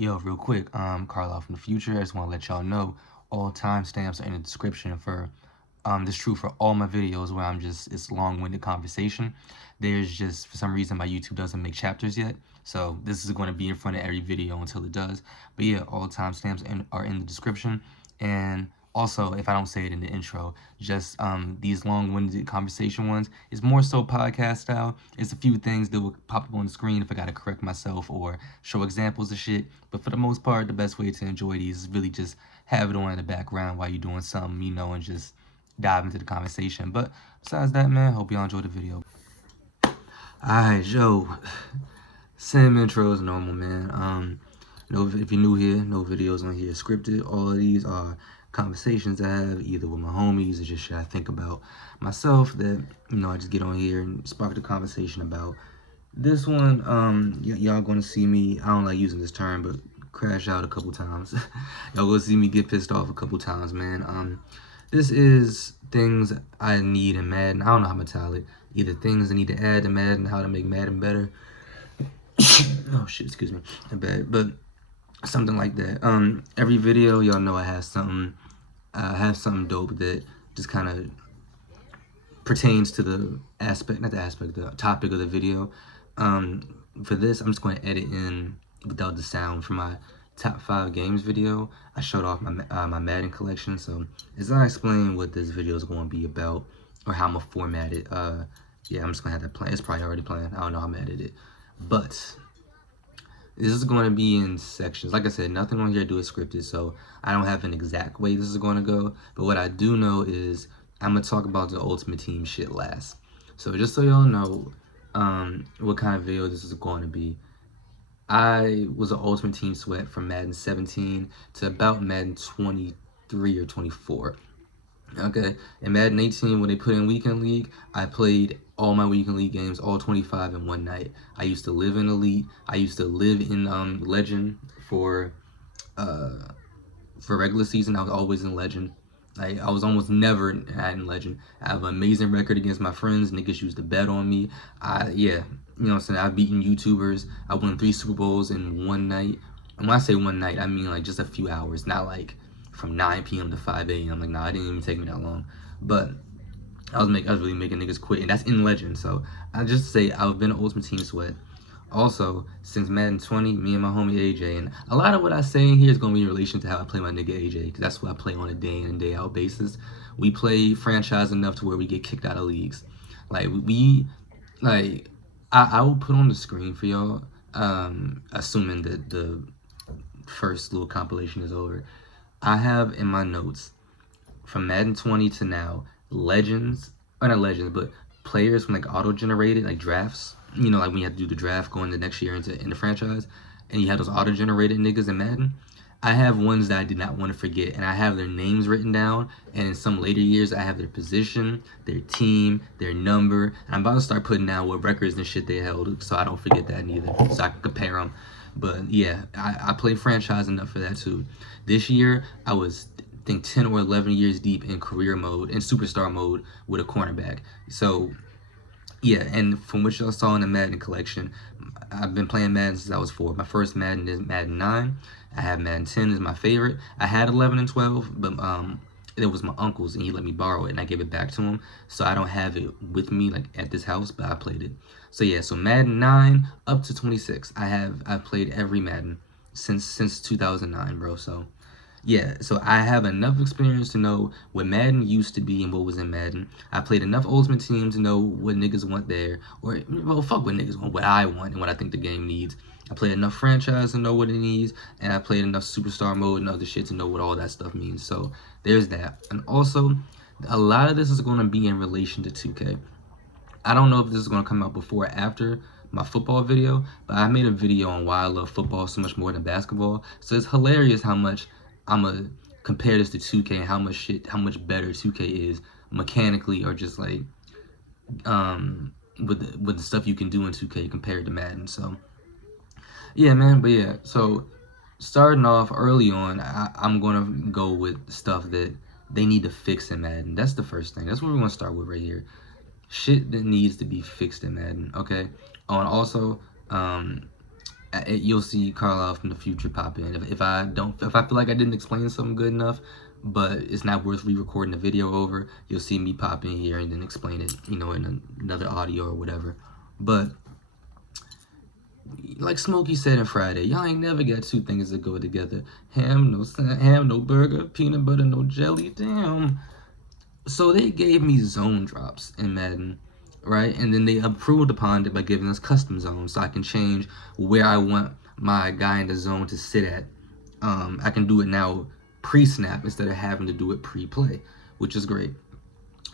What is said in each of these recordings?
Yo, real quick, Carlisle from the future. I just want to let y'all know all timestamps are in the description for this is true for all my videos where it's long-winded conversation. There's just for some reason my YouTube doesn't make chapters yet, so this is going to be in front of every video until it does. But yeah, all timestamps are in the description. And also, if I don't say it in the intro, just these long-winded conversation ones is more so podcast style. It's a few things that will pop up on the screen if I gotta correct myself or show examples of shit. But for the most part, the best way to enjoy these is really just have it on in the background while you're doing something, and just dive into the conversation. But besides that, man, hope y'all enjoy the video. Alright, yo. Same intro as normal, man. No, if you're new here, no videos on here scripted. All of these are conversations I have either with my homies or just shit I think about myself that, I just get on here and spark the conversation about. This one, y'all gonna see me, I don't like using this term, but crash out a couple times. Y'all gonna see me get pissed off a couple times, man. This is things I need in Madden. I don't know how to tell it. Either things I need to add to Madden, how to make Madden better. Oh shit, excuse me. Bad, but something like that. Every video, y'all know I have something dope that just kind of pertains to the the topic of the video. For this, I'm just going to edit in without the sound for my top 5 games video. I showed off my Madden collection, so as I explain what this video is going to be about or how I'm gonna format it, yeah, I'm just gonna have that plan. It's probably already planned. I don't know how I'm gonna edit it, but this is going to be in sections. Like I said, nothing on here do is scripted, so I don't have an exact way this is going to go. But what I do know is I'm going to talk about the Ultimate Team shit last. So just so y'all know what kind of video this is going to be, I was an Ultimate Team sweat from Madden 17 to about Madden 23 or 24. Okay, in Madden 18, when they put in Weekend League, I played all my Weekend League games, all 25 in one night. I used to live in Elite. I used to live in Legend for regular season. I was always in Legend. I was almost never in Legend. I have an amazing record against my friends. Niggas used to bet on me. Yeah, you know what I'm saying? I've beaten YouTubers. I won 3 Super Bowls in one night. And when I say one night, I mean like just a few hours, not like from 9 p.m. to 5 a.m. Like, nah, it didn't even take me that long. But I was really making niggas quit, and that's in Legend. So I just say I've been an Ultimate Team sweat. Also, since Madden 20, me and my homie AJ, and a lot of what I say in here is gonna be in relation to how I play my nigga AJ, because that's what I play on a day in and day out basis. We play franchise enough to where we get kicked out of leagues. Like I will put on the screen for y'all, assuming that the first little compilation is over. I have in my notes from Madden 20 to now, legends, or not legends, but players from like auto-generated, like drafts. Like when you have to do the draft going the next year in the franchise, and you have those auto-generated niggas in Madden. I have ones that I did not want to forget, and I have their names written down, and in some later years, I have their position, their team, their number, and I'm about to start putting down what records and shit they held, so I don't forget that neither, so I can compare them. But yeah, I play franchise enough for that too. This year, I was, I think, 10 or 11 years deep in career mode, in superstar mode with a cornerback. So yeah, and from what y'all saw in the Madden collection, I've been playing Madden since I was 4. My first Madden is Madden 9. I have Madden 10 is my favorite. I had 11 and 12, but it was my uncle's, and he let me borrow it, and I gave it back to him. So I don't have it with me, like, at this house, but I played it. So yeah, so Madden 9 up to 26. I've played every Madden since 2009, bro. So yeah, so I have enough experience to know what Madden used to be and what was in Madden. I played enough Ultimate Team to know what niggas want there. Or, well, fuck what niggas want, what I want and what I think the game needs. I played enough franchise to know what it needs, and I played enough superstar mode and other shit to know what all that stuff means. So there's that. And also, a lot of this is going to be in relation to 2K. I don't know if this is going to come out before or after my football video, but I made a video on why I love football so much more than basketball. So it's hilarious how much I'm going to compare this to 2K and how much better 2K is mechanically, or just like with the stuff you can do in 2K compared to Madden. So yeah, man. But yeah, so starting off early on, I'm gonna go with stuff that they need to fix in Madden. That's the first thing. That's what we're gonna start with right here. Shit that needs to be fixed in Madden. Okay. Oh, and also, you'll see Carlisle from the future pop in. If I feel like I didn't explain something good enough, but it's not worth re-recording the video over, you'll see me pop in here and then explain it, you know, in another audio or whatever. But like Smokey said in Friday, y'all ain't never got two things that go together. Ham, no burger, peanut butter, no jelly. Damn. So they gave me zone drops in Madden, right? And then they improved upon it by giving us custom zones, so I can change where I want my guy in the zone to sit at. I can do it now pre-snap instead of having to do it pre-play, which is great.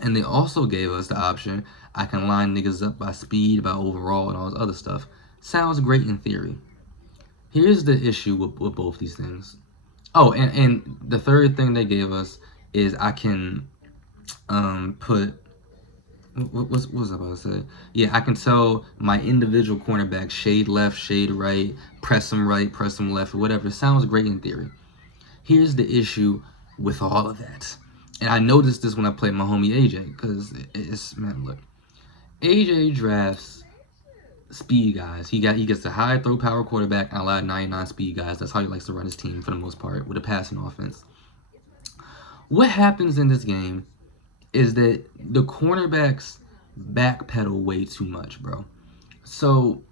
And they also gave us the option, I can line niggas up by speed, by overall, and all this other stuff. Sounds great in theory. Here's the issue with both these things. Oh, and the third thing they gave us is I can put, what was I about to say? Yeah, I can tell my individual cornerback shade left, shade right, press them right, press them left, or whatever. It sounds great in theory. Here's the issue with all of that. And I noticed this when I played my homie AJ, because it's, man, look. AJ drafts speed guys. He gets a high throw power quarterback and a lot of 99 speed guys. That's how he likes to run his team for the most part, with a passing offense. What happens in this game is that the cornerbacks backpedal way too much, bro. So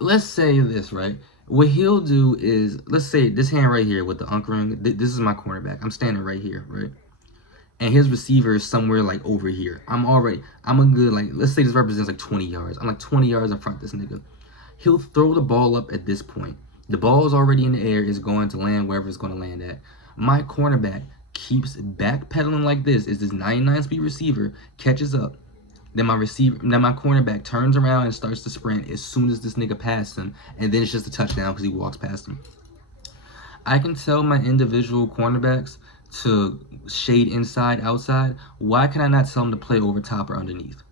let's say this, right? What he'll do is, let's say this hand right here with the anchoring, this is my cornerback. I'm standing right here, right? And his receiver is somewhere like over here. I'm a good, like, let's say this represents like 20 yards. I'm like 20 yards in front of this nigga. He'll throw the ball up at this point. The ball is already in the air. It's going to land wherever it's going to land at. My cornerback keeps backpedaling like this. Is this 99 speed receiver catches up. Then my cornerback turns around and starts to sprint as soon as this nigga passes him. And then it's just a touchdown because he walks past him. I can tell my individual cornerbacks to shade inside, outside. Why can I not tell them to play over top or underneath?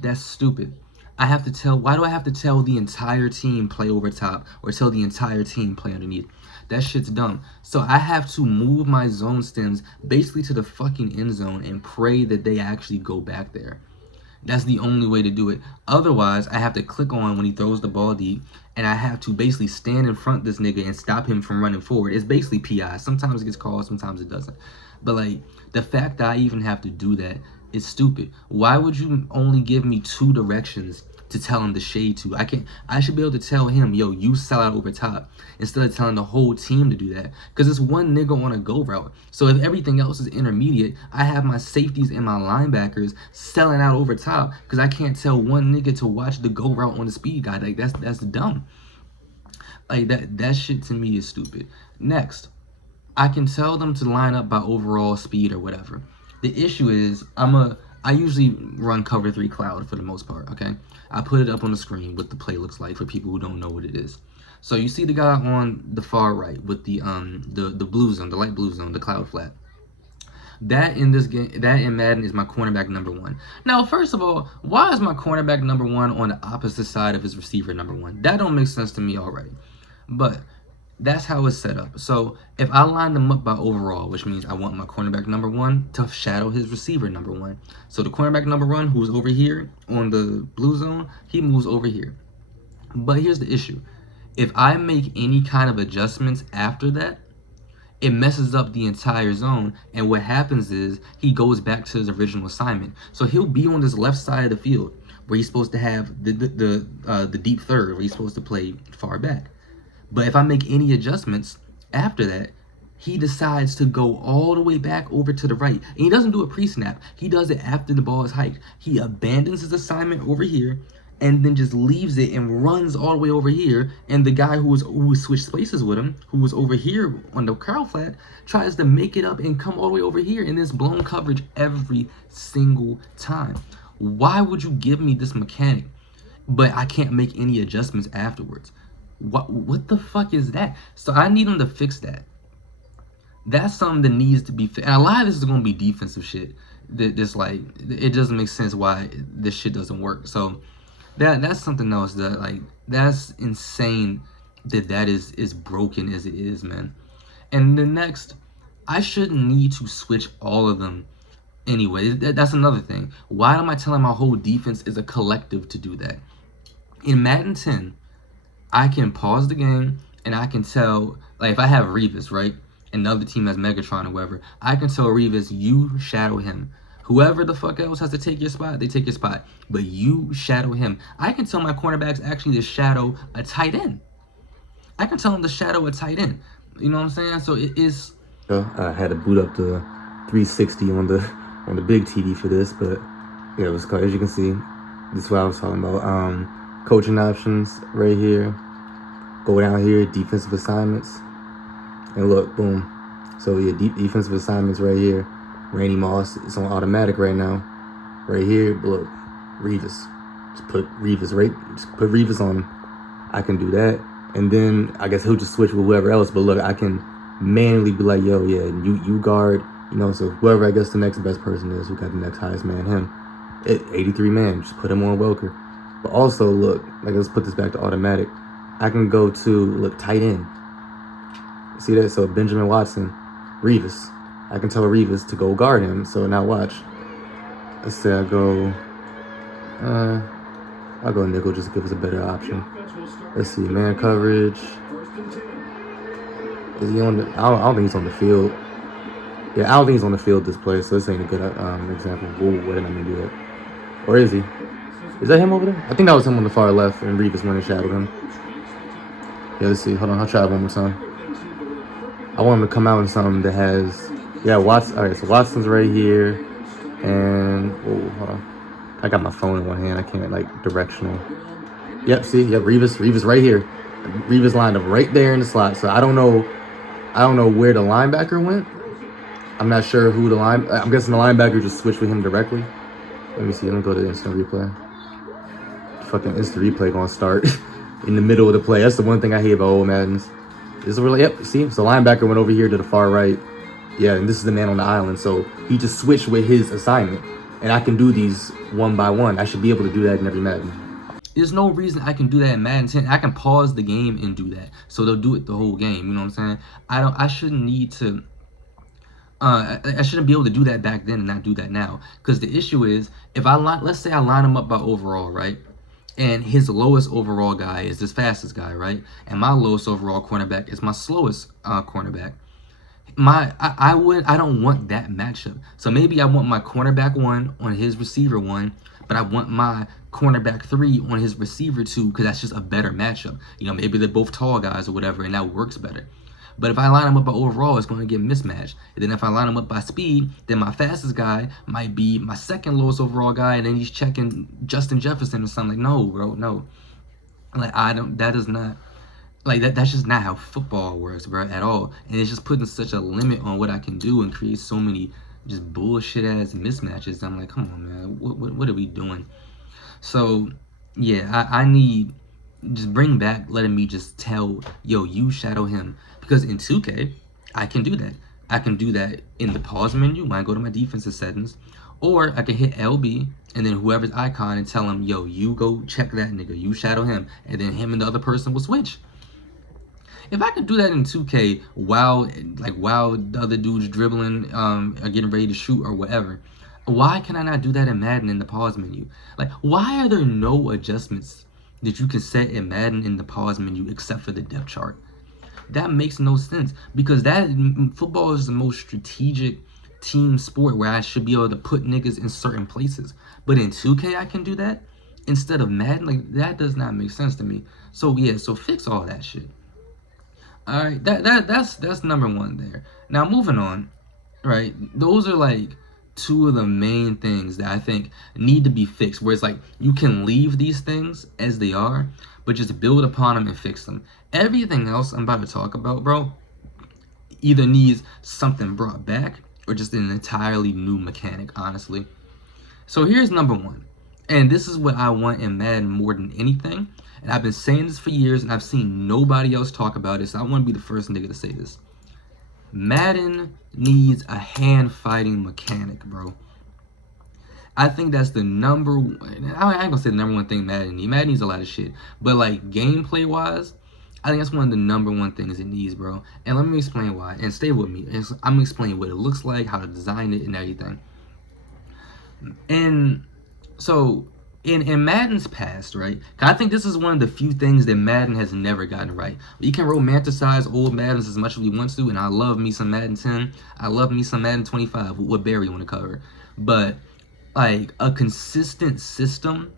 That's stupid. Why do I have to tell the entire team play over top or tell the entire team play underneath? That shit's dumb. So I have to move my zone stems basically to the fucking end zone and pray that they actually go back there. That's the only way to do it. Otherwise, I have to click on when he throws the ball deep, and I have to basically stand in front of this nigga and stop him from running forward. It's basically PI. Sometimes it gets called, sometimes it doesn't. But, like, the fact that I even have to do that is stupid. Why would you only give me two directions to tell him to shade to? I should be able to tell him, yo, you sell out over top, instead of telling the whole team to do that. Because it's one nigga on a go route. So if everything else is intermediate, I have my safeties and my linebackers selling out over top because I can't tell one nigga to watch the go route on the speed guy. Like, that's dumb. Like, that shit to me is stupid. Next, I can tell them to line up by overall speed or whatever. The issue is I usually run cover 3 cloud for the most part, okay? I put it up on the screen what the play looks like for people who don't know what it is. So you see the guy on the far right with the blue zone, the light blue zone, the cloud flat. That in this game, that in Madden is my cornerback number 1. Now, first of all, why is my cornerback number 1 on the opposite side of his receiver number 1? That don't make sense to me already. But that's how it's set up. So if I line them up by overall, which means I want my cornerback number 1 to shadow his receiver number 1. So the cornerback number 1, who's over here on the blue zone, he moves over here. But here's the issue. If I make any kind of adjustments after that, it messes up the entire zone. And what happens is he goes back to his original assignment. So he'll be on this left side of the field where he's supposed to have the deep third, where he's supposed to play far back. But if I make any adjustments after that, he decides to go all the way back over to the right. And he doesn't do it pre-snap. He does it after the ball is hiked. He abandons his assignment over here and then just leaves it and runs all the way over here. And the guy who switched places with him, who was over here on the curl flat, tries to make it up and come all the way over here in this blown coverage every single time. Why would you give me this mechanic, but I can't make any adjustments afterwards? What the fuck is that? So I need them to fix that. That's something that needs to be fixed. And a lot of this is going to be defensive shit. That's like, it doesn't make sense why this shit doesn't work. So that's something else that, like, that's insane that is broken as it is, man. And the next, I shouldn't need to switch all of them anyway. That's another thing. Why am I telling my whole defense is a collective to do that? In Madden 10, I can pause the game and I can tell, like if I have Revis, right, and the other team has Megatron or whatever, I can tell Revis, you shadow him. Whoever the fuck else has to take your spot, they take your spot. But you shadow him. I can tell my cornerbacks actually to shadow a tight end. I can tell him to shadow a tight end. You know what I'm saying? So it is. I had to boot up the 360 on the big TV for this, but yeah, it was cool. As you can see, this is what I was talking about. Coaching options right here. Go down here, defensive assignments, and look, boom. So yeah, defensive assignments right here. Randy Moss is on automatic right now. Right here, look, Revis. Just put Revis on him. I can do that, and then I guess he'll just switch with whoever else. But look, I can manually be like, yo, yeah, you guard, so whoever I guess the next best person is, who got the next highest man, him. 83 man, just put him on Welker. But also, look, like let's put this back to automatic. I can go to, look, tight end. See that? So Benjamin Watson, Revis. I can tell Revis to go guard him. So now watch. Let's say I'll go nickel just to give us a better option. Let's see, man coverage. Is he on the? I don't think he's on the field. Yeah, I don't think he's on the field this play, so this ain't a good example. Whoa, why didn't I mean do that? Or is he? Is that him over there? I think that was him on the far left, and Revis went and shadowed him. Yeah, let's see. Hold on, I'll try it one more time. I want him to come out in something that has, yeah, Watson. All right, so Watson's right here, and hold on. I got my phone in one hand. I can't like directional. Yep, see, yep, Revis right here. Revis lined up right there in the slot. So I don't know where the linebacker went. I'm not sure who I'm guessing the linebacker just switched with him directly. Let me see. Let me go to the instant replay. Fucking instant replay gonna start in the middle of the play. That's the one thing I hate about old Maddens. This is really, yep, see? So linebacker went over here to the far right. Yeah, and this is the man on the island. So he just switched with his assignment. And I can do these one by one. I should be able to do that in every Madden. There's no reason I can do that in Madden 10. I can pause the game and do that. So they'll do it the whole game. You know what I'm saying? I shouldn't need to. I shouldn't be able to do that back then and not do that now. Because the issue is, if let's say I line them up by overall, right? And his lowest overall guy is his fastest guy, right? And my lowest overall cornerback is my slowest cornerback. I don't want that matchup. So maybe I want my cornerback 1 on his receiver 1, but I want my cornerback 3 on his receiver 2 because that's just a better matchup. Maybe they're both tall guys or whatever, and that works better. But if I line them up by overall, it's going to get mismatched. And then if I line them up by speed, then my fastest guy might be my second lowest overall guy, and then he's checking Justin Jefferson or something. Like, no, bro, no. Like, that is not, like, that's just not how football works, bro, at all. And it's just putting such a limit on what I can do and create so many just bullshit-ass mismatches. I'm like, come on, man, what are we doing? So, yeah, I need, just bring back letting me just tell, yo, you shadow him. Because in 2K, I can do that. I can do that in the pause menu when I go to my defensive settings. Or I can hit LB and then whoever's icon and tell him, yo, you go check that nigga. You shadow him. And then him and the other person will switch. If I could do that in 2K while the other dude's dribbling or getting ready to shoot or whatever, why can I not do that in Madden in the pause menu? Like, why are there no adjustments that you can set in Madden in the pause menu except for the depth chart? That makes no sense because football is the most strategic team sport where I should be able to put niggas in certain places. But in 2K, I can do that instead of Madden. Like, that does not make sense to me. So yeah, so fix all that shit. All right, that's number 1 there. Now moving on, right? Those are like 2 of the main things that I think need to be fixed. Where it's like you can leave these things as they are, but just build upon them and fix them. Everything else I'm about to talk about, bro, either needs something brought back or just an entirely new mechanic, honestly. So here's number 1. And this is what I want in Madden more than anything. And I've been saying this for years, and I've seen nobody else talk about it, so I want to be the first nigga to say this. Madden needs a hand-fighting mechanic, bro. I think that's the number one. I ain't gonna say the number 1 thing Madden needs. Madden needs a lot of shit. But, like, gameplay-wise, I think that's one of the number 1 things it needs, bro. And let me explain why. And stay with me. I'm gonna explain what it looks like, how to design it, and everything. And so, in Madden's past, right? 'Cause I think this is one of the few things that Madden has never gotten right. We can romanticize old Maddens as much as we want to, and I love me some Madden 10. I love me some Madden 25. What Barry want to cover, but like a consistent system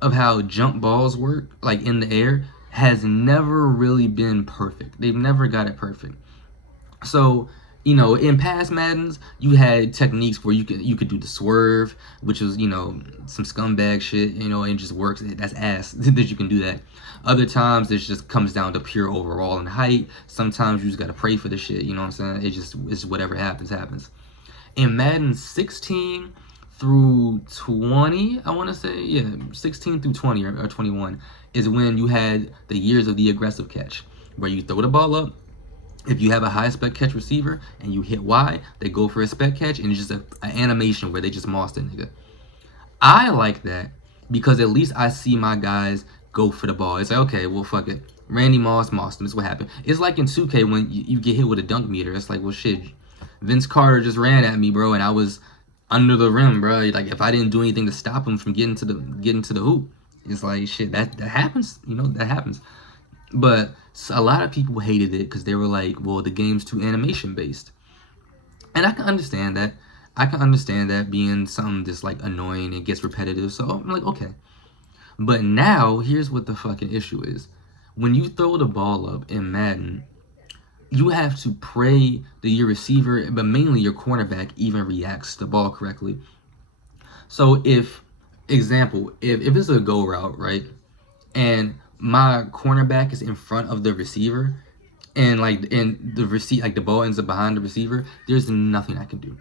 of how jump balls work, like in the air, has never really been perfect. They've never got it perfect. So, in past Maddens, you had techniques where you could do the swerve, which was, some scumbag shit, and it just works. That's ass that you can do that. Other times, it just comes down to pure overall and height. Sometimes you just gotta pray for the shit. You know what I'm saying? It's whatever happens. In Madden 16 through 20, I want to say, yeah, 16 through 20 or 21 is when you had the years of the aggressive catch, where you throw the ball up. If you have a high spec catch receiver and you hit Y, they go for a spec catch, and it's just an animation where they just moss the nigga. I like that because at least I see my guys go for the ball. It's like, okay, well, fuck it. Randy mossed him. That's what happened. It's like in 2K when you get hit with a dunk meter. It's like, well, shit. Vince Carter just ran at me, bro, and I was under the rim, bro. Like, if I didn't do anything to stop him from getting to the hoop, it's like, shit, that happens. That happens. But a lot of people hated it because they were like, well, the game's too animation based. And I can understand that. I can understand that being something that's like annoying and gets repetitive. So I'm like, okay. But now, here's what the fucking issue is. When you throw the ball up in Madden, you have to pray that your receiver, but mainly your cornerback, even reacts to the ball correctly. So if it's a go route, right, and my cornerback is in front of the receiver, and the ball ends up behind the receiver, there's nothing I can do.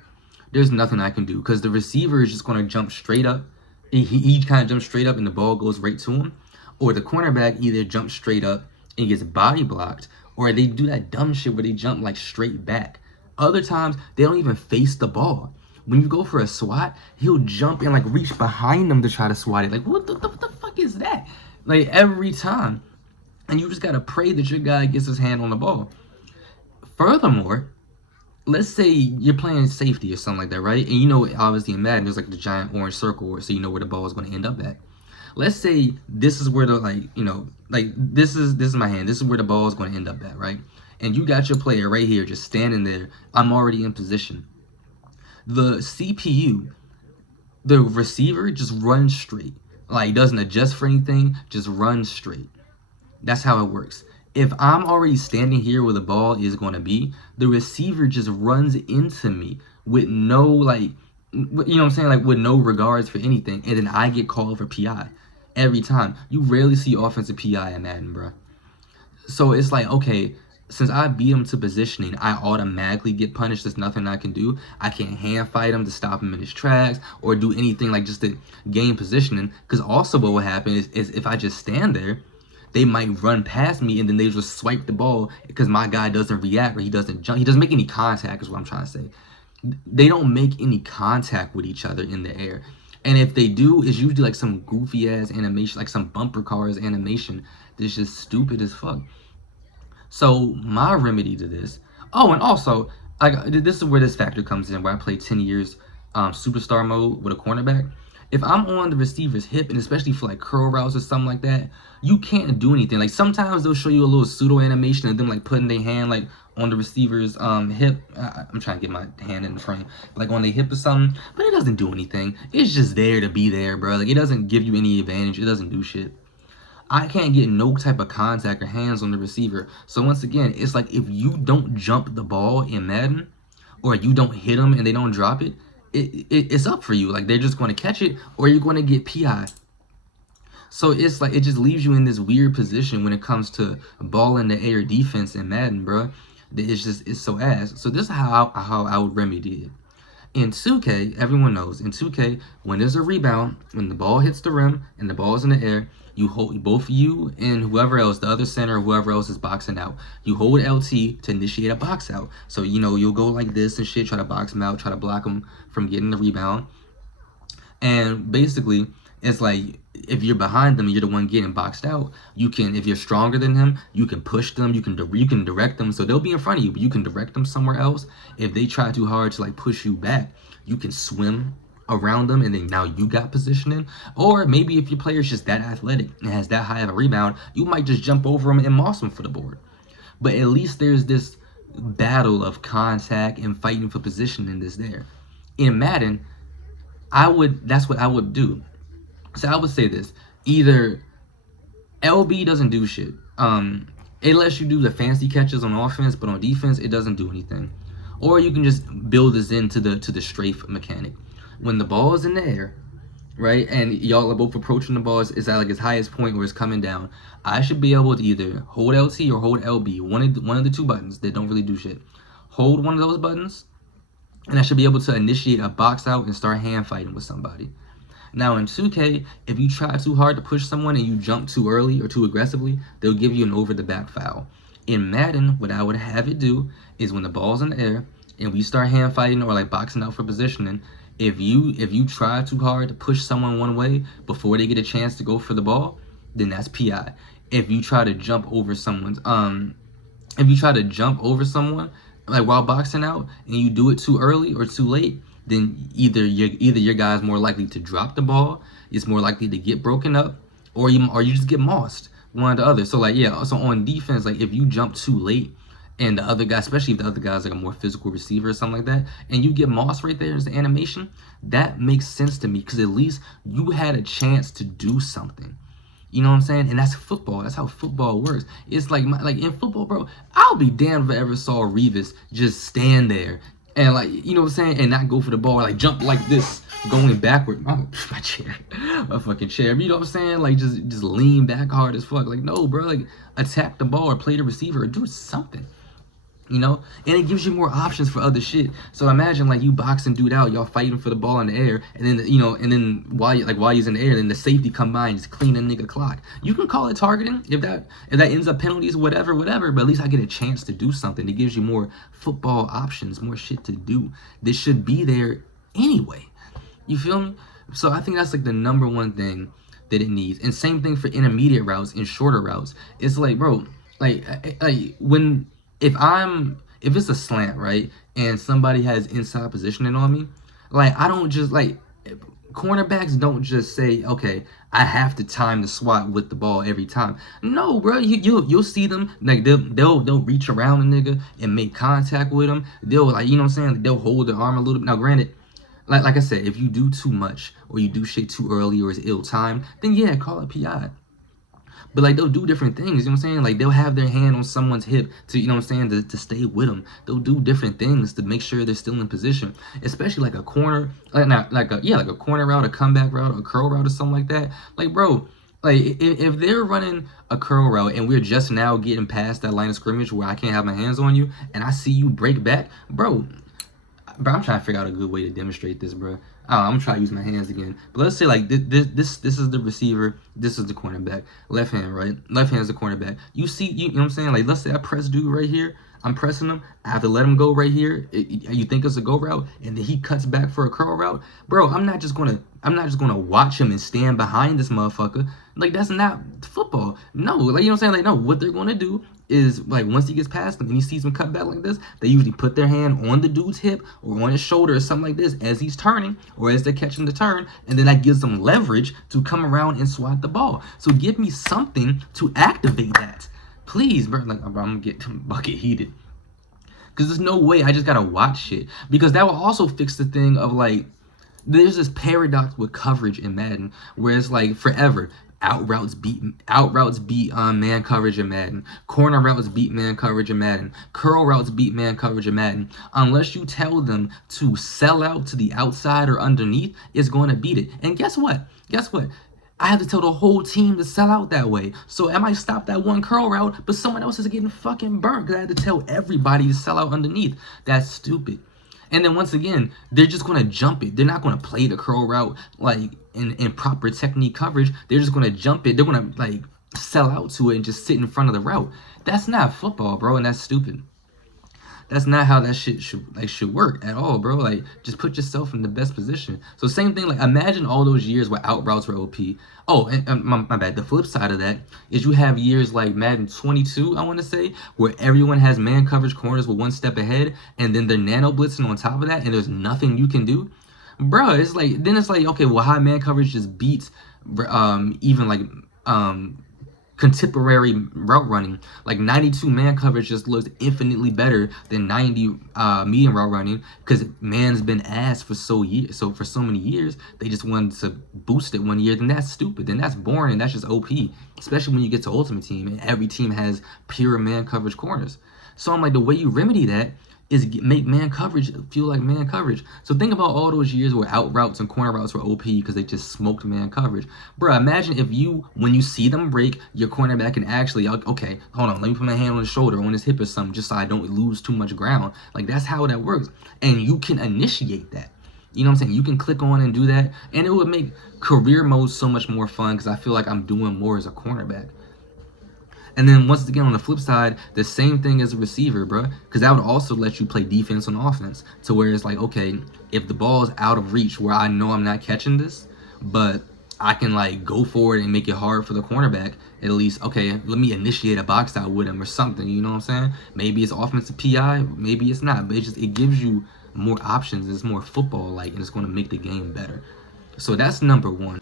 Because the receiver is just going to jump straight up. He kind of jumps straight up and the ball goes right to him, or the cornerback either jumps straight up and gets body blocked, or they do that dumb shit where they jump like straight back. Other times they don't even face the ball. When you go for a swat, he'll jump and like reach behind them to try to swat it. Like, what the fuck is that? Like, every time. And you just gotta pray that your guy gets his hand on the ball. Furthermore, let's say you're playing safety or something like that, right? And obviously in Madden, there's like the giant orange circle, so you know where the ball is going to end up at. Let's say this is where this is my hand. This is where the ball is going to end up at, right? And you got your player right here just standing there. I'm already in position. The CPU, the receiver just runs straight. Like, doesn't adjust for anything, just runs straight. That's how it works. If I'm already standing here where the ball is going to be, the receiver just runs into me with no, like, what I'm saying? Like, with no regards for anything. And then I get called for PI every time. You rarely see offensive PI in Madden, bro. So it's like, okay, since I beat him to positioning, I automatically get punished. There's nothing I can do. I can't hand fight him to stop him in his tracks or do anything like just to gain positioning. Because also what will happen is if I just stand there, they might run past me and then they just swipe the ball because my guy doesn't react or he doesn't jump. He doesn't make any contact is what I'm trying to say. They don't make any contact with each other in the air. And if they do, it's usually like some goofy ass animation, like some bumper cars animation that's just stupid as fuck. So my remedy to this, and also, this is where this factor comes in, where I play 10 years superstar mode with a cornerback. If I'm on the receiver's hip, and especially for like curl routes or something like that, you can't do anything. Like, sometimes they'll show you a little pseudo animation of them like putting their hand like on the receiver's hip. I'm trying to get my hand in the frame, like on their hip or something, but it doesn't do anything. It's just there to be there, bro. Like, it doesn't give you any advantage. It doesn't do shit. I can't get no type of contact or hands on the receiver. So once again, it's like if you don't jump the ball in Madden, or you don't hit them and they don't drop it, it's up for you. Like, they're just going to catch it, or you're going to get PI. So it's like, it just leaves you in this weird position when it comes to ball in the air defense in Madden, bro. It's so ass. So this is how I would remedy it. In 2K, everyone knows, in 2K, when there's a rebound, when the ball hits the rim and the ball is in the air, you hold, both you and whoever else, the other center, whoever else is boxing out, you hold LT to initiate a box out. So, you'll go like this and shit, try to box him out, try to block him from getting the rebound. And basically, it's like, if you're behind them and you're the one getting boxed out, you can, if you're stronger than him, you can push them, you can direct them, so they'll be in front of you, but you can direct them somewhere else. If they try too hard to like push you back, you can swim around them, and then now you got positioning. Or maybe if your player's just that athletic and has that high of a rebound, you might just jump over him and moss him for the board. But at least there's this battle of contact and fighting for positioning that's there. In Madden, that's what I would do. So I would say this: either LB doesn't do shit. It lets you do the fancy catches on offense, but on defense, it doesn't do anything. Or you can just build this into the strafe mechanic. When the ball is in the air, right, and y'all are both approaching the ball, it's at like its highest point where it's coming down. I should be able to either hold LT or hold LB, one of the two buttons that don't really do shit. Hold one of those buttons, and I should be able to initiate a box out and start hand fighting with somebody. Now in 2K, if you try too hard to push someone and you jump too early or too aggressively, they'll give you an over-the-back foul. In Madden, what I would have it do is when the ball's in the air and we start hand fighting or like boxing out for positioning, if you try too hard to push someone one way before they get a chance to go for the ball, then that's PI. If you try to jump over someone's like while boxing out and you do it too early or too late, then either your guy's more likely to drop the ball, it's more likely to get broken up, or you just get mossed, one or the other. So like so on defense, like if you jump too late and the other guy, especially if the other guy's like a more physical receiver or something like that, and you get mossed right there as the animation, that makes sense to me because at least you had a chance to do something. You know what I'm saying? And that's football. That's how football works. It's like in football, bro, I'll be damned if I ever saw Revis just stand there and like, you know what I'm saying, and not go for the ball, like jump like this, going backward. My chair, my fucking chair. You know what I'm saying? Like just lean back hard as fuck. Like no, bro. Like attack the ball or play the receiver or do something. You know, and it gives you more options for other shit. So imagine like you boxing dude out, y'all fighting for the ball in the air, and then and then while he's in the air, then the safety come by and just clean a nigga clock. You can call it targeting if that ends up penalties, whatever. But at least I get a chance to do something. It gives you more football options, more shit to do. This should be there anyway. You feel me? So I think that's like the number one thing that it needs. And same thing for intermediate routes and shorter routes. It's like, bro, like when. If it's a slant, right, and somebody has inside positioning on me, like I don't just like cornerbacks don't just say, okay, I have to time the swat with the ball every time. No, bro, you'll see them like they'll reach around a nigga and make contact with him. They'll like, you know what I'm saying, they'll hold their arm a little bit. Now, granted, like I said, if you do too much or you do shit too early or it's ill timed, then yeah, call it PI. But like they'll do different things, you know what I'm saying? Like they'll have their hand on someone's hip to, you know what I'm saying, to stay with them. They'll do different things to make sure they're still in position. Especially like a corner, like a corner route, a comeback route, a curl route or something like that. Like bro, like if they're running a curl route and we're just now getting past that line of scrimmage where I can't have my hands on you and I see you break back, bro, I'm trying to figure out a good way to demonstrate this, bro. I'm gonna try to use my hands again. But let's say like this is the receiver, this is the cornerback. Left hand, right? Left hand is the cornerback. You see, you know what I'm saying? Like let's say I press dude right here. I'm pressing him. I have to let him go right here. You think it's a go route, and then he cuts back for a curl route, bro. I'm not just gonna watch him and stand behind this motherfucker. Like that's not football. No, like you know what I'm saying? Like no, what they're gonna do is like once he gets past them and he sees him cut back like this, they usually put their hand on the dude's hip or on his shoulder or something like this as he's turning or as they're catching the turn, and then that gives them leverage to come around and swat the ball. So give me something to activate that. Please, bro, like I'm gonna get bucket heated. Cause there's no way I just gotta watch shit. Because that will also fix the thing of like, there's this paradox with coverage in Madden where it's like forever out routes beat man coverage in Madden, corner routes beat man coverage in Madden, curl routes beat man coverage in Madden. Unless you tell them to sell out to the outside or underneath, it's going to beat it. And guess what? I have to tell the whole team to sell out that way. So I might stop that one curl route, but someone else is getting fucking burnt because I had to tell everybody to sell out underneath. That's stupid. And then once again, they're just going to jump it. They're not going to play the curl route like in proper technique coverage. They're just going to jump it. They're going to like sell out to it and just sit in front of the route. That's not football, bro, and that's stupid. That's not how that shit should work at all, bro. Like, just put yourself in the best position. So same thing, like, imagine all those years where out routes were OP. Oh, and my bad. The flip side of that is you have years like Madden 22, I want to say, where everyone has man coverage corners with one step ahead, and then they're nano blitzing on top of that, and there's nothing you can do. Bruh, it's like then it's like okay, well, high man coverage just beats even like um contemporary route running. Like 92 man coverage just looks infinitely better than 90 medium route running because man's been asked for for so many years. They just wanted to boost it one year. Then that's stupid. Then that's boring and that's just OP. Especially when you get to Ultimate Team and every team has pure man coverage corners. So I'm like, the way you remedy that is make man coverage feel like man coverage. So think about all those years where out routes and corner routes were OP because they just smoked man coverage. Bro, imagine if you, when you see them break, your cornerback can actually, okay, hold on, let me put my hand on his shoulder, on his hip or something, just so I don't lose too much ground. Like, that's how that works. And you can initiate that. You know what I'm saying? You can click on and do that, and it would make career mode so much more fun because I feel like I'm doing more as a cornerback. And then once again, on the flip side, the same thing as a receiver, bro, because that would also let you play defense on offense. To where it's like, okay, if the ball is out of reach, where I know I'm not catching this, but I can like go forward and make it hard for the cornerback. At least, okay, let me initiate a box out with him or something. You know what I'm saying? Maybe it's offensive PI, maybe it's not, but it gives you more options. It's more football like, and it's going to make the game better. So that's number one.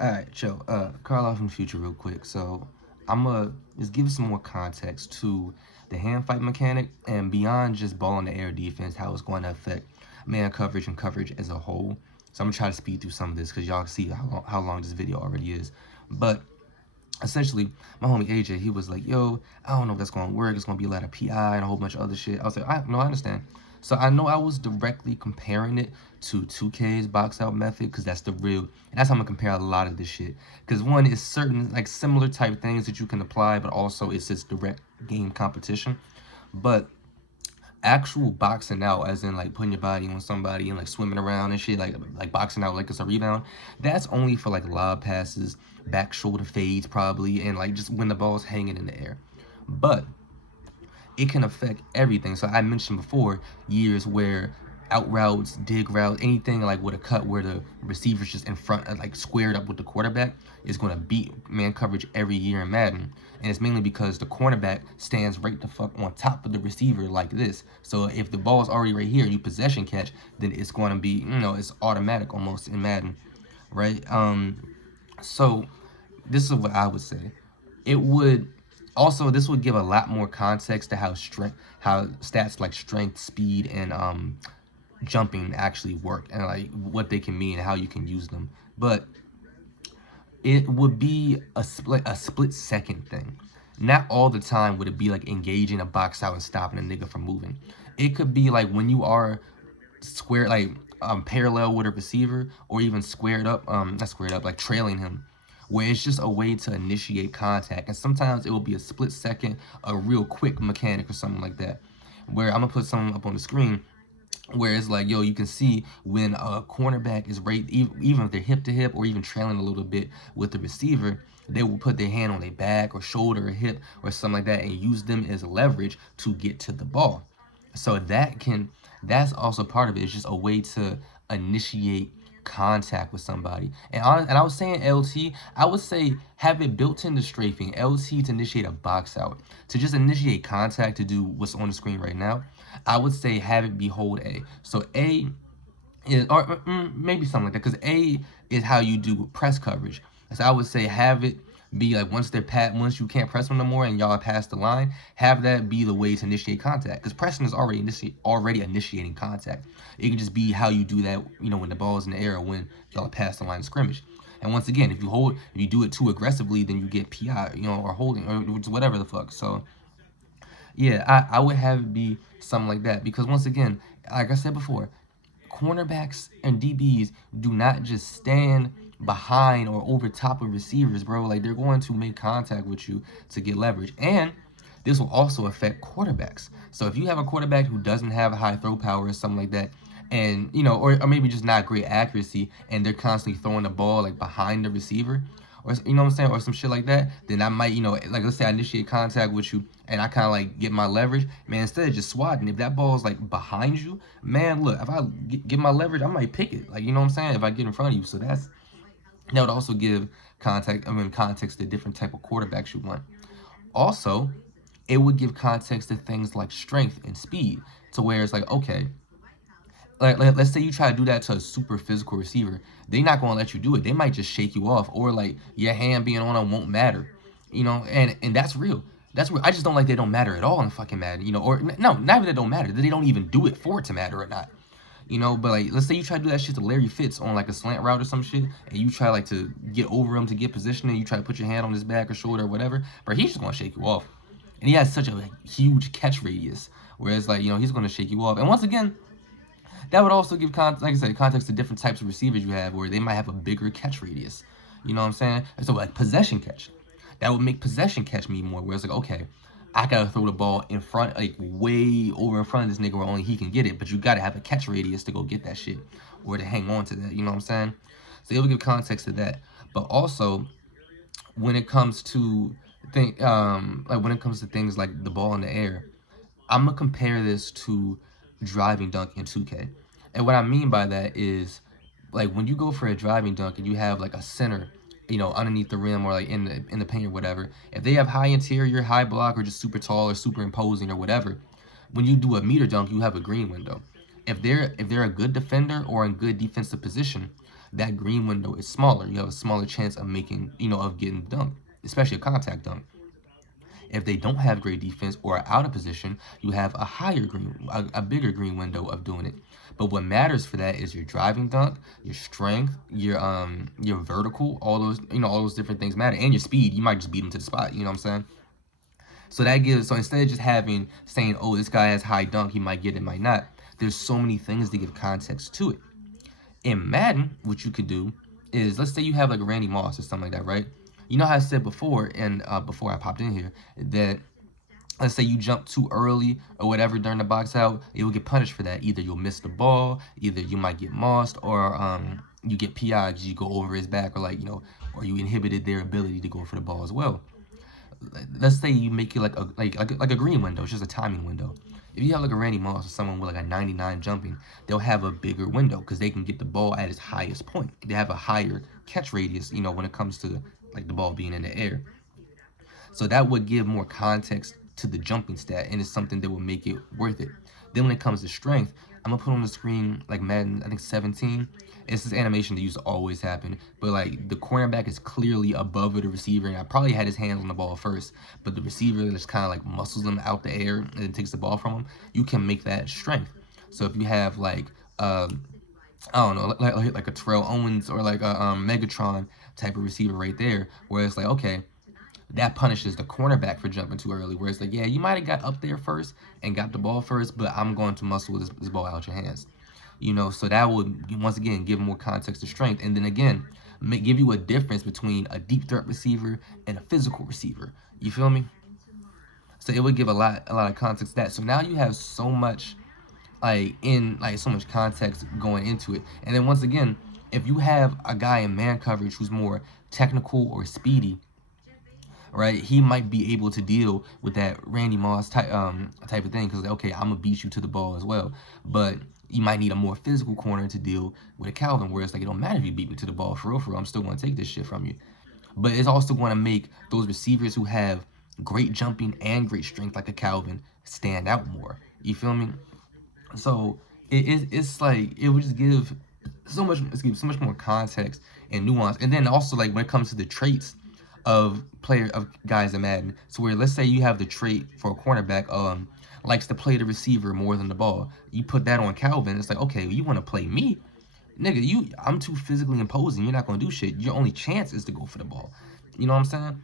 All right, Joe. Carl from the future, real quick. So I'm gonna just give some more context to the hand fight mechanic and beyond just ball in the air defense, how it's going to affect man coverage and coverage as a whole. So I'm gonna try to speed through some of this because y'all see how long this video already is. But essentially, my homie AJ, he was like, yo, I don't know if that's going to work. It's going to be a lot of PI and a whole bunch of other shit. I was like, no, I understand. So I know I was directly comparing it to 2K's box out method because that's the real, and that's how I'm going to compare a lot of this shit. Because one is certain, like, similar type things that you can apply, but also it's just direct game competition. But actual boxing out, as in like putting your body on somebody and like swimming around and shit, like boxing out like it's a rebound, that's only for like lob passes, back shoulder fades probably, and like just when the ball's hanging in the air. But it can affect everything. So I mentioned before years where out routes, dig routes, anything like with a cut where the receiver's just in front, like squared up with the quarterback, is going to beat man coverage every year in Madden. And it's mainly because the cornerback stands right the fuck on top of the receiver like this. So if the ball's already right here and you possession catch, then it's going to be, it's automatic almost in Madden, right? So this is what I would say. It would also, this would give a lot more context to how stats like strength, speed, and jumping actually work, and like what they can mean and how you can use them. But it would be a split second thing. Not all the time would it be like engaging a box out and stopping a nigga from moving. It could be like when you are square, like parallel with a receiver, or even squared up, not squared up, like trailing him, where it's just a way to initiate contact. And sometimes it will be a split second, a real quick mechanic or something like that. Where I'm gonna put something up on the screen where it's like, yo, you can see when a cornerback is right, even if they're hip to hip or even trailing a little bit with the receiver, they will put their hand on their back or shoulder or hip or something like that and use them as leverage to get to the ball. So that's also part of it. It's just a way to initiate contact with somebody. And I was saying LT, I would say have it built into strafing, LT to initiate a box out. To just initiate contact to do what's on the screen right now, I would say have it be hold A. So A is, or maybe something like that, because A is how you do press coverage. So I would say have it be like once you can't press them no more and y'all past the line, have that be the way to initiate contact. Because pressing is already initiating contact. It can just be how you do that, when the ball is in the air or when y'all pass the line of scrimmage. And once again, if you do it too aggressively, then you get PI, or holding, or whatever the fuck. So yeah, I would have it be something like that because once again, like I said before, cornerbacks and DBs do not just stand behind or over top of receivers, bro. Like they're going to make contact with you to get leverage. And this will also affect quarterbacks. So if you have a quarterback who doesn't have a high throw power or something like that, and or maybe just not great accuracy, and they're constantly throwing the ball like behind the receiver, or what I'm saying, or some shit like that, then I might, like let's say I initiate contact with you and I kind of like get my leverage, man. Instead of just swatting, if that ball's like behind you, man, look, if I get my leverage, I might pick it, like what I'm saying, if I get in front of you. So that would also give context to different type of quarterbacks you want. Also, it would give context to things like strength and speed, to where it's like, okay, let's say you try to do that to a super physical receiver, they're not gonna let you do it. They might just shake you off, or like your hand being on them won't matter, and that's real. That's real. I just don't like they don't matter at all in fucking Madden, or no, not even they don't matter. They don't even do it for it to matter or not. But like, let's say you try to do that shit to Larry Fitz on like a slant route or some shit, and you try like to get over him to get position, and you try to put your hand on his back or shoulder or whatever, but he's just gonna shake you off, and he has such a huge catch radius, whereas like he's gonna shake you off, and once again, that would also give like I said, context to different types of receivers you have, where they might have a bigger catch radius. You know what I'm saying? And so like possession catch, that would make possession catch me more. Where it's like, okay, I gotta throw the ball in front, like way over in front of this nigga where only he can get it. But you gotta have a catch radius to go get that shit or to hang on to that. You know what I'm saying? So it would give context to that. But also when it comes to when it comes to things like the ball in the air, I'm gonna compare this to driving dunk in 2K. And what I mean by that is like when you go for a driving dunk and you have like a center, underneath the rim or like in the paint or whatever. If they have high interior, high block, or just super tall or super imposing or whatever, when you do a meter dunk, you have a green window. If they're a good defender or in good defensive position, that green window is smaller. You have a smaller chance of making, of getting dunked, especially a contact dunk. If they don't have great defense or are out of position, you have a bigger green window of doing it. But what matters for that is your driving dunk, your strength, your vertical, all those different things matter, and your speed. You might just beat them to the spot. You know what I'm saying? So instead of just saying, oh, this guy has high dunk, he might get it, might not. There's so many things to give context to it. In Madden, what you could do is, let's say you have like Randy Moss or something like that, right? You know how I said before, and before I popped in here, that let's say you jump too early or whatever during the box out, it will get punished for that. Either you'll miss the ball, either you might get mossed, or you get PI because you go over his back, or like or you inhibited their ability to go for the ball as well. Let's say you make it like a green window, it's just a timing window. If you have like a Randy Moss or someone with like a 99 jumping, they'll have a bigger window because they can get the ball at its highest point. They have a higher catch radius, when it comes to like the ball being in the air. So that would give more context to the jumping stat, and it's something that will make it worth it. Then when it comes to strength, I'm gonna put on the screen like Madden, I think 17. It's this animation that used to always happen, but like the cornerback is clearly above the receiver, and I probably had his hands on the ball first, but the receiver just kind of like muscles him out the air and then takes the ball from him. You can make that strength. So if you have like I don't know, like a Terrell Owens or like a Megatron type of receiver right there, where it's like, okay, that punishes the cornerback for jumping too early. Where it's like, yeah, you might have got up there first and got the ball first, but I'm going to muscle this ball out your hands. So that would once again give more context to strength, and then again give you a difference between a deep threat receiver and a physical receiver. You feel me? So it would give a lot of context to that. So now you have so much so much context going into it. And then once again, if you have a guy in man coverage who's more technical or speedy, right? He might be able to deal with that Randy Moss type of thing because okay, I'm gonna beat you to the ball as well. But you might need a more physical corner to deal with a Calvin, where it's like it don't matter if you beat me to the ball for real, I'm still gonna take this shit from you. But it's also going to make those receivers who have great jumping and great strength, like a Calvin, stand out more. You feel me? So it's like it would just give so much more context and nuance. And then also like when it comes to the traits of guys in Madden, so where let's say you have the trait for a cornerback likes to play the receiver more than the ball. You put that on Calvin, it's like, okay, you want to play me? Nigga, I'm too physically imposing. You're not gonna do shit. Your only chance is to go for the ball. You know what I'm saying?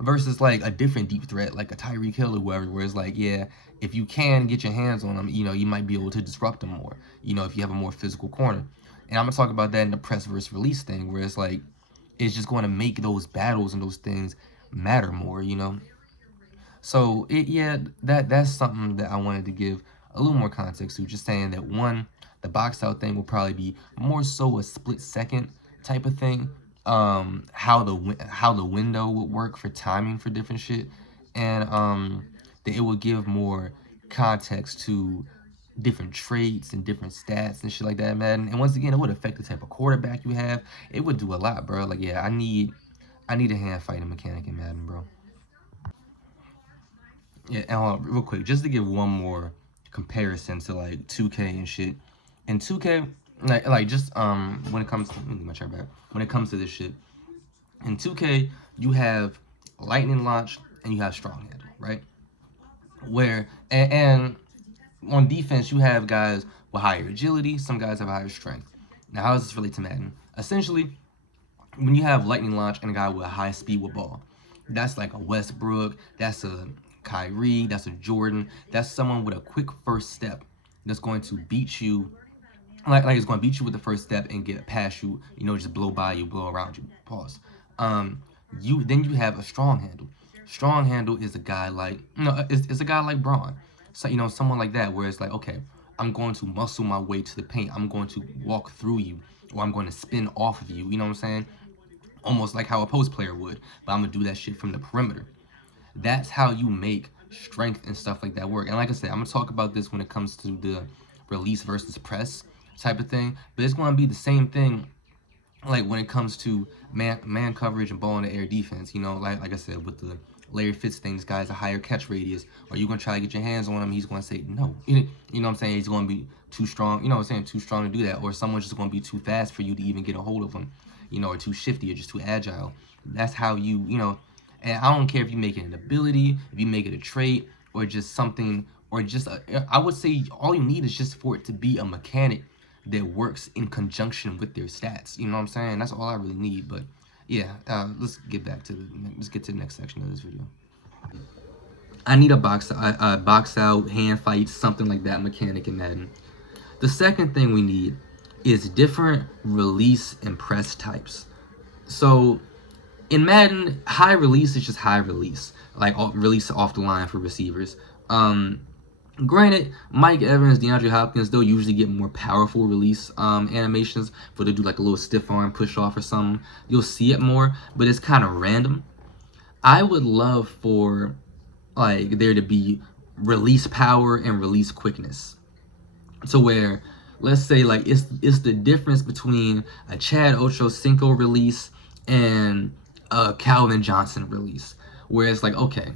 Versus like a different deep threat, like a Tyreek Hill or whoever, where it's like, yeah, if you can get your hands on them, you might be able to disrupt them more. If you have a more physical corner. And I'm gonna talk about that in the press versus release thing, where it's like, it's just going to make those battles and those things matter more. So yeah, that's something that I wanted to give a little more context to. Just saying that one, the box out thing will probably be more so a split second type of thing. How the window would work for timing for different shit, and that it would give more context to different traits and different stats and shit like that, man. And once again, it would affect the type of quarterback you have. It would do a lot, bro. Like, yeah, I need a hand fighting mechanic in Madden, bro. Yeah, and real quick, just to give one more comparison to like 2K and shit. In 2K, like just when it comes to, let me get my chair back. When it comes to this shit, in 2K you have lightning launch and you have strong handle, right? Where and on defense you have guys with higher agility, some guys have higher strength. Now how does this relate to Madden? Essentially, when you have lightning launch and a guy with a high speed with ball, that's like a Westbrook, that's a Kyrie, that's a Jordan, that's someone with a quick first step that's going to beat you, like it's going to beat you with the first step and get past you, just blow by you, blow around you. Pause. Um, you have a strong handle. Strong handle is a guy like it's a guy like Braun, so someone like that where it's like, okay, I'm going to muscle my way to the paint. I'm going to walk through you, or I'm going to spin off of you. You know what I'm saying? Almost like how a post player would, but I'm gonna do that shit from the perimeter. That's how you make strength and stuff like that work. And like I said, I'm gonna talk about this when it comes to the release versus press type of thing, but it's gonna be the same thing like when it comes to man coverage and ball in the air defense. Like I said, with the Larry Fitz thing, this guy's a higher catch radius. Are you gonna try to get your hands on him? He's gonna say no. You know what I'm saying? He's gonna be too strong. You know what I'm saying? Too strong to do that, or someone's just gonna be too fast for you to even get a hold of him. Or too shifty or just too agile. That's how you. And I don't care if you make it an ability, if you make it a trait, or just something, or just I would say all you need is just for it to be a mechanic that works in conjunction with their stats. You know what I'm saying? That's all I really need. But yeah, let's get to the next section of this video. I need a box out, hand fight, something like that mechanic in Madden. The second thing we need is different release and press types. So in Madden, high release is just high release, like release off the line for receivers. Granted, Mike Evans, DeAndre Hopkins, they'll usually get more powerful release animations where they do like a little stiff arm push off or something. You'll see it more, but it's kind of random. I would love for like there to be release power and release quickness. So where, let's say, like it's the difference between a Chad Ochocinco release and a Calvin Johnson release, where it's like, okay,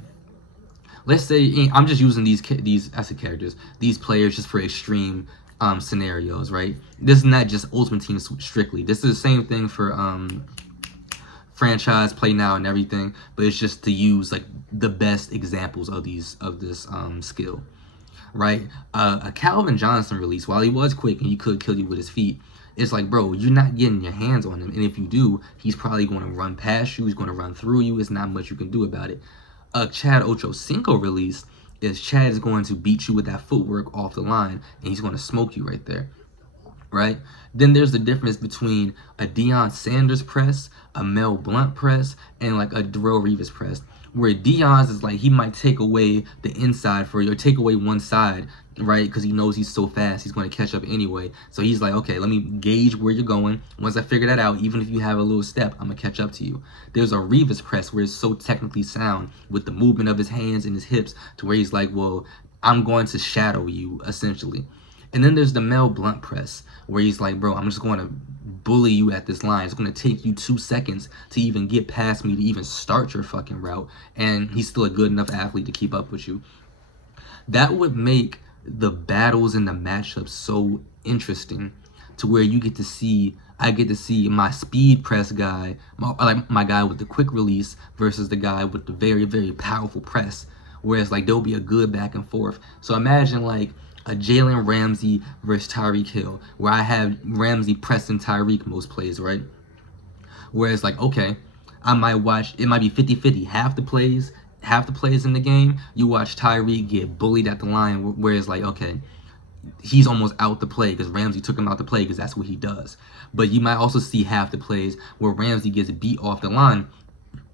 let's say I'm just using these as characters, these players just for extreme scenarios, right? This is not just Ultimate Team strictly. This is the same thing for franchise play now and everything, but it's just to use like the best examples of this skill, right? A Calvin Johnson release, while he was quick and he could kill you with his feet, it's like, bro, you're not getting your hands on him, and if you do, he's probably going to run past you. He's going to run through you. It's not much you can do about it. A Chad Ochocinco release is Chad is going to beat you with that footwork off the line, and he's going to smoke you right there, right? Then there's the difference between a Deion Sanders press, a Mel Blount press, and like a Darrelle Revis press, where Deion's is like he might take away the inside for you, or take away one side, right? Because he knows he's so fast, he's going to catch up anyway. So he's like, okay, let me gauge where you're going. Once I figure that out, even if you have a little step, I'm going to catch up to you. There's a Revis press where it's so technically sound with the movement of his hands and his hips to where he's like, well, I'm going to shadow you, essentially. And then there's the Mel Blount press, where he's like, bro, I'm just going to bully you at this line. It's going to take you 2 seconds to even get past me, to even start your fucking route. And he's still a good enough athlete to keep up with you. That would make the battles and the matchups so interesting, to where I get to see my speed press guy, my guy with the quick release versus the guy with the very, very powerful press. Whereas like there'll be a good back and forth. So imagine like a Jalen Ramsey versus Tyreek Hill, where I have Ramsey pressing Tyreek most plays, right? Whereas like, okay, I might watch, it might be 50-50. Half the plays in the game, you watch Tyreek get bullied at the line, whereas like, okay, he's almost out the play because Ramsey took him out the play because that's what he does. But you might also see half the plays where Ramsey gets beat off the line,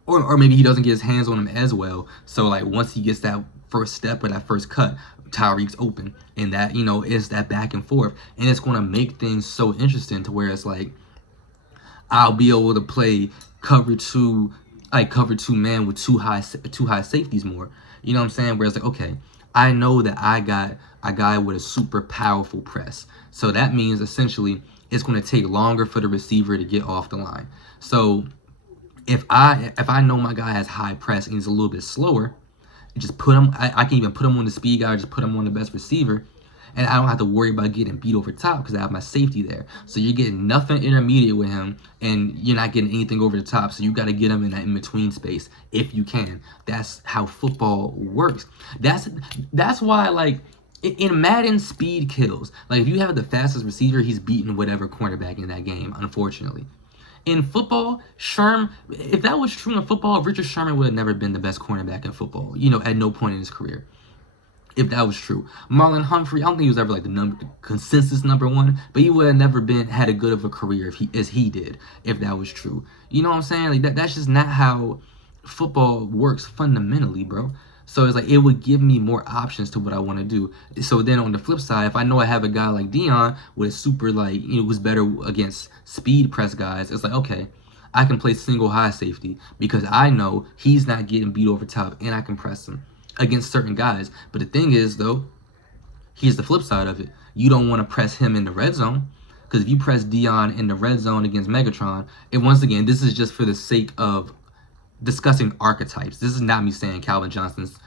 or maybe he doesn't get his hands on him as well. So like once he gets that first step or that first cut, Tyreek's open, and that is that back and forth, and it's going to make things so interesting to where it's like I'll be able to play cover two man with two high safeties more. You know what I'm saying? Whereas like, okay, I know that I got a guy with a super powerful press, so that means essentially it's going to take longer for the receiver to get off the line. So if I know my guy has high press and he's a little bit slower, just put him. I can even put him on the speed guy, or just put him on the best receiver, and I don't have to worry about getting beat over top because I have my safety there. So you're getting nothing intermediate with him, and you're not getting anything over the top. So you got to get him in that in between space if you can. That's how football works. That's why, like, in Madden, speed kills. Like, if you have the fastest receiver, he's beating whatever cornerback in that game, unfortunately. In football, if that was true in football, Richard Sherman would have never been the best cornerback in football, at no point in his career. If that was true. Marlon Humphrey, I don't think he was ever like the consensus number one, but he would have never had a good of a career as he did, if that was true. You know what I'm saying? Like that's just not how football works fundamentally, bro. So it's like it would give me more options to what I want to do. So then on the flip side, if I know I have a guy like Dion with a super who's better against speed press guys, it's like okay, I can play single high safety because I know he's not getting beat over top and I can press him against certain guys. But the thing is, though, here's the flip side of it. You don't want to press him in the red zone because if you press Dion in the red zone against Megatron, and once again, this is just for the sake of discussing archetypes. This is not me saying Calvin Johnson's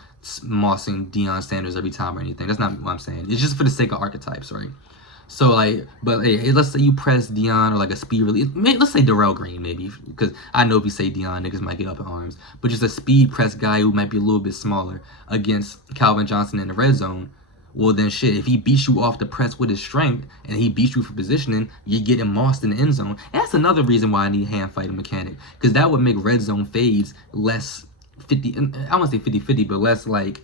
mossing Deion Sanders every time or anything. That's not what I'm saying. It's just for the sake of archetypes, right? So but let's say you press Dion or like a speed release. Let's say Darrell Green maybe, because I know if you say Dion, niggas might get up in arms. But just a speed press guy who might be a little bit smaller against Calvin Johnson in the red zone. Well then shit, if he beats you off the press with his strength and he beats you for positioning, you're getting mossed in the end zone. And that's another reason why I need hand fighting mechanic, because that would make red zone fades less 50. I won't say 50-50, but less like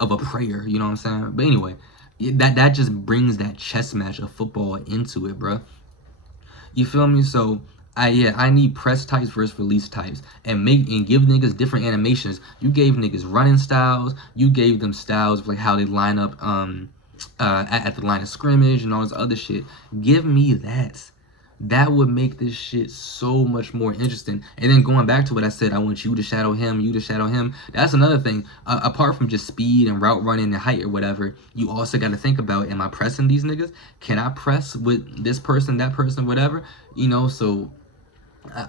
of a prayer. You know what I'm saying? But anyway. That just brings that chess match of football into it, bro. You feel me? So I need press types versus release types, and give niggas different animations. You gave niggas running styles. You gave them styles of like how they line up at the line of scrimmage and all this other shit. Give me that. That would make this shit so much more interesting. And then going back to what I said, I want you to shadow him, you to shadow him. That's another thing. Apart from just speed and route running and height or whatever, you also got to think about, am I pressing these niggas? Can I press with this person, that person, whatever? So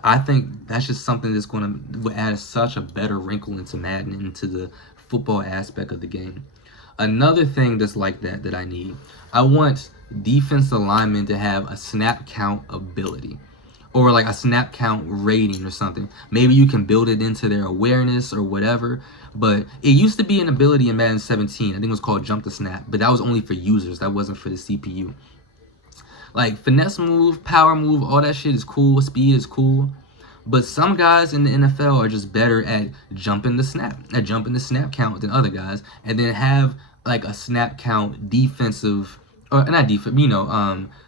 I think that's just something that's going to add such a better wrinkle into Madden, into the football aspect of the game. Another thing that's like that I need, I want defensive linemen to have a snap count ability or like a snap count rating or something. Maybe you can build it into their awareness or whatever, but it used to be an ability in Madden 17. I think it was called jump to snap, but that was only for users. That wasn't for the CPU. Like finesse move, power move, all that shit is cool. Speed is cool. But some guys in the NFL are just better at jumping the snap count than other guys, and then have like a snap count defensive, or not defense,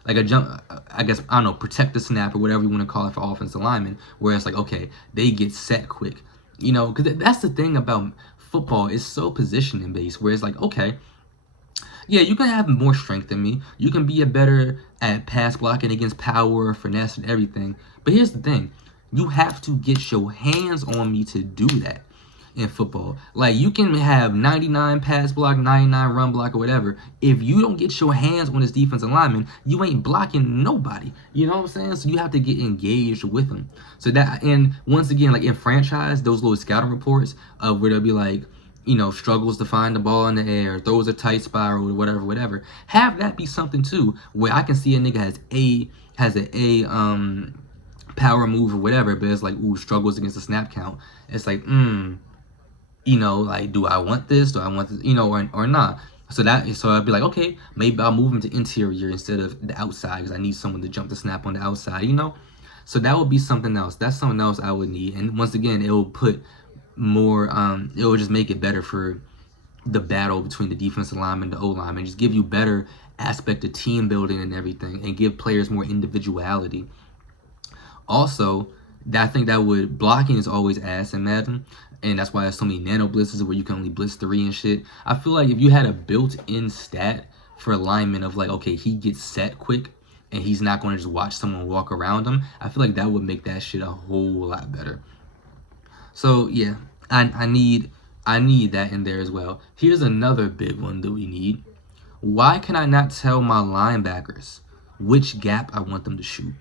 like a jump, I guess, I don't know, protect the snap or whatever you want to call it for offensive linemen, where it's like, okay, they get set quick, because that's the thing about football, it's so positioning based, where it's like, okay, yeah, you can have more strength than me. You can be better at pass blocking against power, finesse, and everything. But here's the thing. You have to get your hands on me to do that in football. Like, you can have 99 pass block, 99 run block, or whatever. If you don't get your hands on this defensive lineman, you ain't blocking nobody. You know what I'm saying? So you have to get engaged with them. So that, and once again, like in franchise, those little scouting reports where they'll be like, struggles to find the ball in the air, throws a tight spiral, or whatever. Have that be something too, where I can see a nigga has an power move or whatever, but it's like, ooh, struggles against the snap count. It's like, like, do I want this? Do I want this? Or not. So I'd be like, okay, maybe I'll move him to interior instead of the outside because I need someone to jump the snap on the outside, So that would be something else. That's something else I would need. And once again, it will put more, it will just make it better for the battle between the defensive lineman and the O-lineman. Just give you better aspect of team building and everything, and give players more individuality. Also, I think blocking is always ass in Madden, and that's why there's so many nano blitzes where you can only blitz 3 and shit. I feel like if you had a built-in stat for alignment of like, okay, he gets set quick and he's not going to just watch someone walk around him, I feel like that would make that shit a whole lot better. So yeah, I need that in there as well. Here's another big one that we need. Why can I not tell my linebackers which gap I want them to shoot?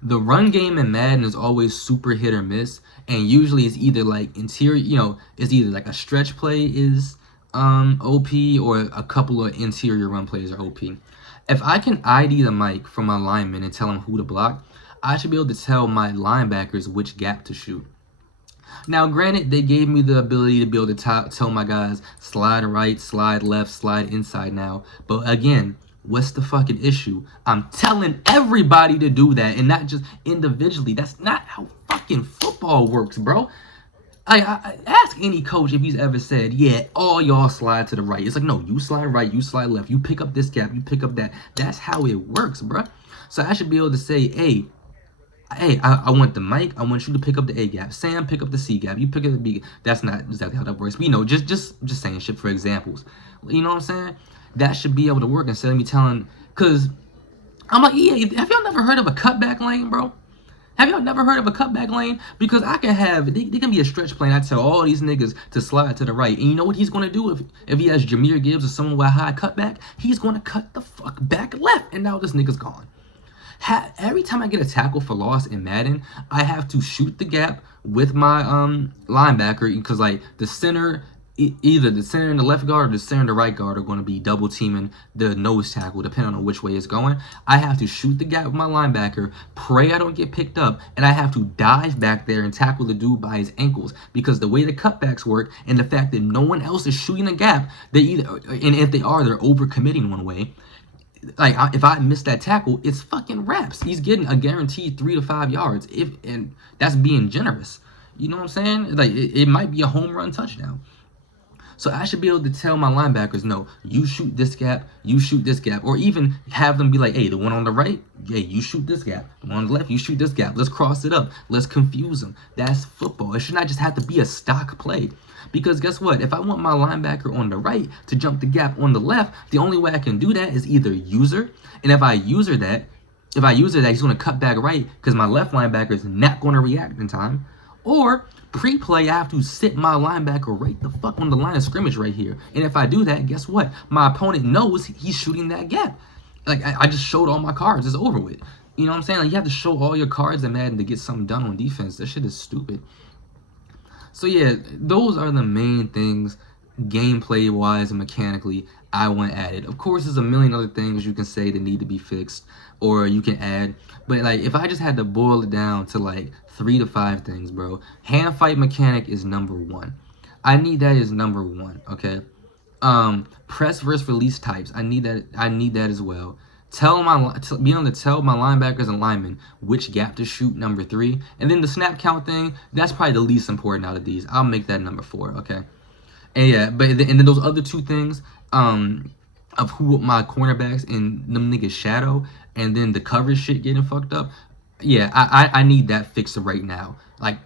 The run game in Madden is always super hit or miss, and usually it's either like interior, it's either like a stretch play is OP, or a couple of interior run plays are OP. If I can ID the mic from my lineman and tell him who to block, I should be able to tell my linebackers which gap to shoot. Now, granted, they gave me the ability to be able to tell my guys slide right, slide left, slide inside now. But again, what's the fucking issue? I'm telling everybody to do that and not just individually. That's not how fucking football works, bro. I ask any coach if he's ever said, yeah, all y'all slide to the right. It's like, no, you slide right, you slide left, you pick up this gap, you pick up that. That's how it works, bro. So I should be able to say, hey, I want the mic. I want you to pick up the A gap. Sam, pick up the C gap. You pick up the B. That's not exactly how that works. But you know, just saying shit for examples. You know what I'm saying? That should be able to work instead of me telling. Cause I'm like, yeah. Have y'all never heard of a cutback lane, bro? Have y'all never heard of a cutback lane? Because I can have, they can be a stretch plane. I tell all these niggas to slide to the right. And you know what he's going to do if he has Jameer Gibbs or someone with a high cutback? He's going to cut the fuck back left. And now this nigga's gone. Every time I get a tackle for loss in Madden, I have to shoot the gap with my linebacker, because like the center, either the center and the left guard or the center and the right guard are going to be double teaming the nose tackle depending on which way it's going. I have to shoot the gap with my linebacker, pray I don't get picked up, and I have to dive back there and tackle the dude by his ankles, because the way the cutbacks work and the fact that no one else is shooting a gap, they either, and if they are, they're overcommitting one way. Like, if I miss that tackle, it's fucking wraps. He's getting a guaranteed 3 to 5 yards, and that's being generous. You know what I'm saying? Like, it might be a home run touchdown. So I should be able to tell my linebackers, no, you shoot this gap, you shoot this gap, or even have them be like, hey, the one on the right, yeah, you shoot this gap. The one on the left, you shoot this gap. Let's cross it up. Let's confuse them. That's football. It should not just have to be a stock play. Because guess what? If I want my linebacker on the right to jump the gap on the left, the only way I can do that is either user. And if I user that, he's going to cut back right because my left linebacker is not going to react in time. Or pre-play, I have to sit my linebacker right the fuck on the line of scrimmage right here. And if I do that, guess what? My opponent knows he's shooting that gap. Like, I just showed all my cards. It's over with. You know what I'm saying? Like, you have to show all your cards in Madden to get something done on defense. That shit is stupid. So yeah, those are the main things, gameplay wise and mechanically, I want added. Of course, there's a million other things you can say that need to be fixed, or you can add. But like, if I just had to boil it down to like 3 to 5 things, bro, hand fight mechanic is number 1. I need that as number 1. Okay. Press versus release types. I need that. I need that as well. Be able to tell my linebackers and linemen which gap to shoot, number 3. And then the snap count thing, that's probably the least important out of these. I'll make that number 4, okay? And yeah, and then those other 2 things, of who my cornerbacks and them niggas shadow, and then the coverage shit getting fucked up. Yeah, I need that fixed right now. Like,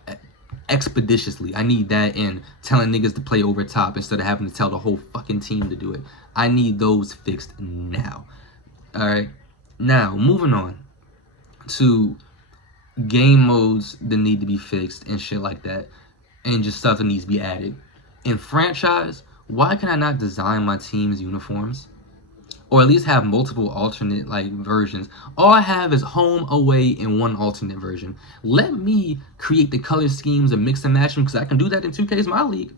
expeditiously. I need that, and telling niggas to play over top instead of having to tell the whole fucking team to do it. I need those fixed now. Alright, now moving on to game modes that need to be fixed and shit like that, and just stuff that needs to be added. In franchise, why can I not design my team's uniforms? Or at least have multiple alternate like versions. All I have is home, away, and one alternate version. Let me create the color schemes and mix and match them, because I can do that in 2K's My League.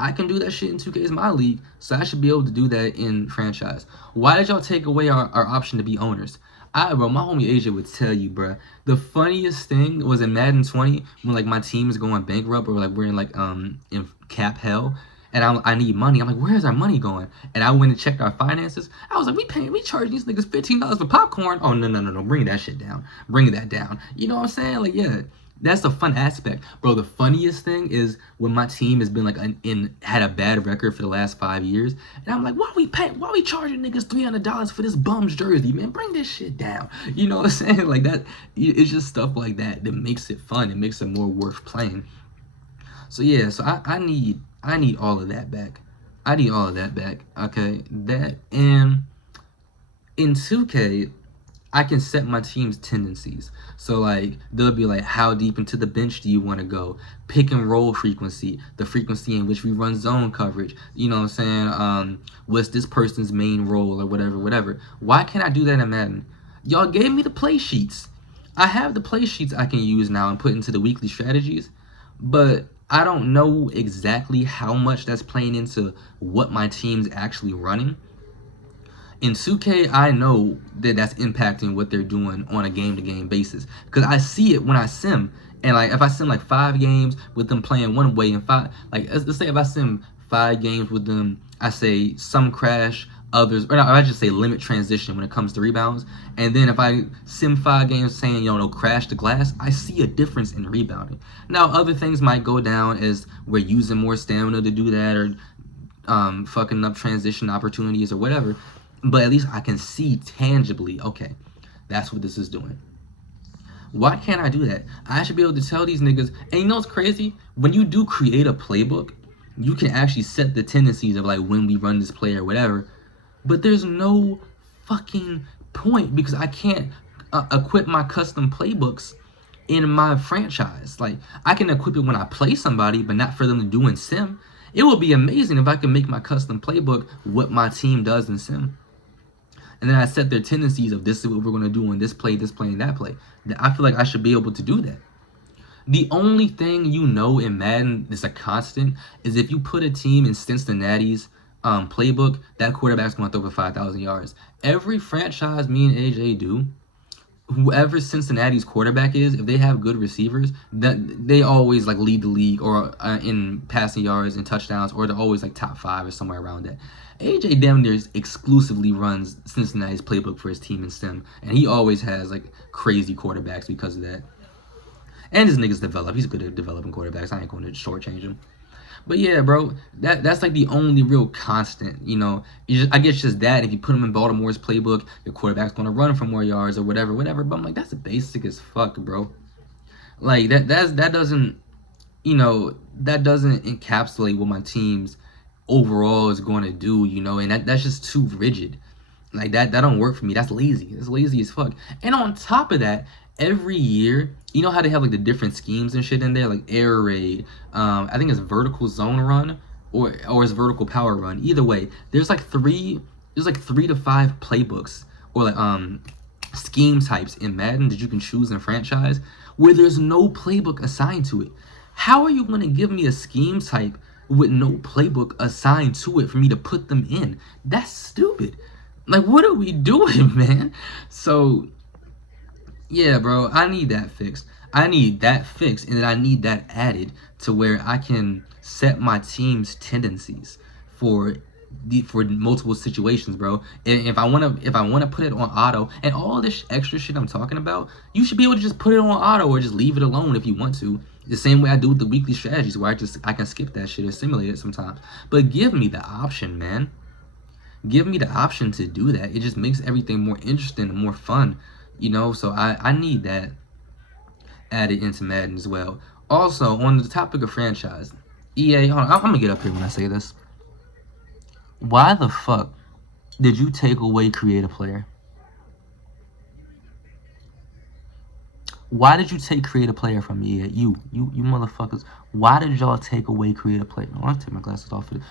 I can do that shit in 2K's My League, so I should be able to do that in franchise. Why did y'all take away our option to be owners? Bro, my homie AJ would tell you, bro. The funniest thing was in Madden 20 when like my team is going bankrupt, or like we're in like in cap hell, and I need money. I'm like, where's our money going? And I went and checked our finances. I was like, we charge these niggas $15 for popcorn. Oh no, bring that shit down. Bring that down. You know what I'm saying? Like, yeah. That's the fun aspect, bro. The funniest thing is when my team has been like had a bad record for the last 5 years, and I'm like, why we charging niggas $300 for this bum's jersey, man? Bring this shit down. You know what I'm saying? Like that. It's just stuff like that that makes it fun. It makes it more worth playing. So yeah, so I need all of that back. I need all of that back. Okay, that, and in 2K. I can set my team's tendencies. So like, they'll be like, how deep into the bench do you want to go? Pick and roll frequency, the frequency in which we run zone coverage. You know what I'm saying? What's this person's main role, or whatever. Why can't I do that in Madden? Y'all gave me the play sheets. I have the play sheets I can use now and put into the weekly strategies. But I don't know exactly how much that's playing into what my team's actually running. In 2K, I know that that's impacting what they're doing on a game-to-game basis because I see it when I sim. And like if I sim like 5 games with them playing one way and five, like let's say if I sim 5 games with them, I say some crash, others, or no, I just say limit transition when it comes to rebounds. And then if I sim 5 games saying no crash the glass, I see a difference in rebounding. Now other things might go down as we're using more stamina to do that, or fucking up transition opportunities or whatever. But at least I can see tangibly, okay, that's what this is doing. Why can't I do that? I should be able to tell these niggas. And you know what's crazy? When you do create a playbook, you can actually set the tendencies of like when we run this play or whatever. But there's no fucking point because I can't equip my custom playbooks in my franchise. Like I can equip it when I play somebody, but not for them to do in sim. It would be amazing if I could make my custom playbook what my team does in sim. And then I set their tendencies of this is what we're going to do in this play, and that play. I feel like I should be able to do that. The only thing you know in Madden is a constant is if you put a team in Cincinnati's playbook, that quarterback's going to throw for 5,000 yards. Every franchise me and AJ do, whoever Cincinnati's quarterback is, if they have good receivers, that they always like lead the league or in passing yards and touchdowns, or they're always like top 5 or somewhere around that. AJ damn near exclusively runs Cincinnati's playbook for his team in STEM, and he always has like crazy quarterbacks because of that. And his niggas develop. He's good at developing quarterbacks. I ain't going to shortchange him. But yeah, bro, that's like the only real constant, you know. I guess just that if you put him in Baltimore's playbook, your quarterback's gonna run for more yards or whatever. But I'm like, that's basic as fuck, bro. Like that doesn't, you know, that doesn't encapsulate what my team's overall is going to do, you know, and that's just too rigid. Like that don't work for me. That's lazy. It's lazy as fuck. And on top of that, every year, you know how they have like the different schemes and shit in there, like air raid. I think it's vertical zone run or it's vertical power run. Either way, there's like 3 to 5 playbooks or like scheme types in Madden that you can choose in franchise where there's no playbook assigned to it. How are you going to give me a scheme type with no playbook assigned to it for me to put them in? That's stupid. Like, what are we doing, man? So, yeah, bro, I need that fixed. And then I need that added to where I can set my team's tendencies for multiple situations, bro. And if I wanna put it on auto and all this extra shit I'm talking about, you should be able to just put it on auto or just leave it alone if you want to. The same way I do with the weekly strategies, where I can skip that shit or simulate it sometimes. But give me the option, man. Give me the option to do that. It just makes everything more interesting and more fun, you know. So I need that added into Madden as well. Also, on the topic of franchise, EA, hold on, I'm gonna get up here when I say this. Why the fuck did you take away create a player? Why did you take create a player from me? You motherfuckers. Why did y'all take away create a player? Oh, I'll take my glasses off for this.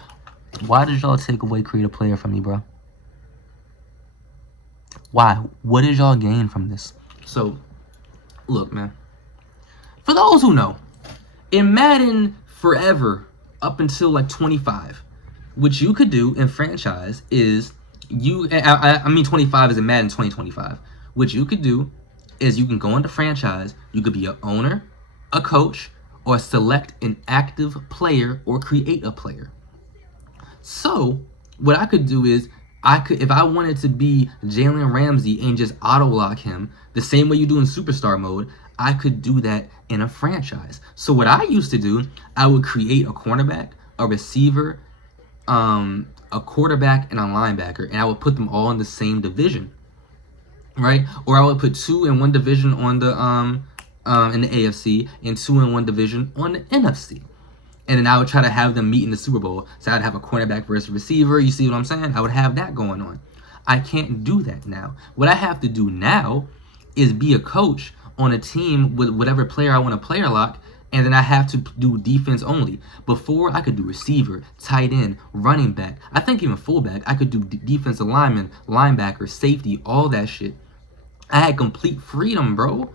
Why did y'all take away create a player from me, bro? Why? What did y'all gain from this? So, look, man. For those who know, in Madden forever, up until like 25, what you could do in franchise is I mean 25 is in Madden 2025. What you could do is you can go into franchise, you could be an owner, a coach, or select an active player or create a player. So what I could do is if I wanted to be Jalen Ramsey and just auto lock him the same way you do in superstar mode, I could do that in a franchise. So what I used to do, I would create a cornerback, a receiver, a quarterback, and a linebacker, and I would put them all in the same division, right? Or I would put 2 in one division on the in the AFC and 2 in one division on the NFC. And then I would try to have them meet in the Super Bowl. So I'd have a cornerback versus receiver. You see what I'm saying? I would have that going on. I can't do that now. What I have to do now is be a coach on a team with whatever player I want to player lock, and then I have to do defense only. Before, I could do receiver, tight end, running back. I think even fullback. I could do defensive lineman, linebacker, safety, all that shit. I had complete freedom, bro.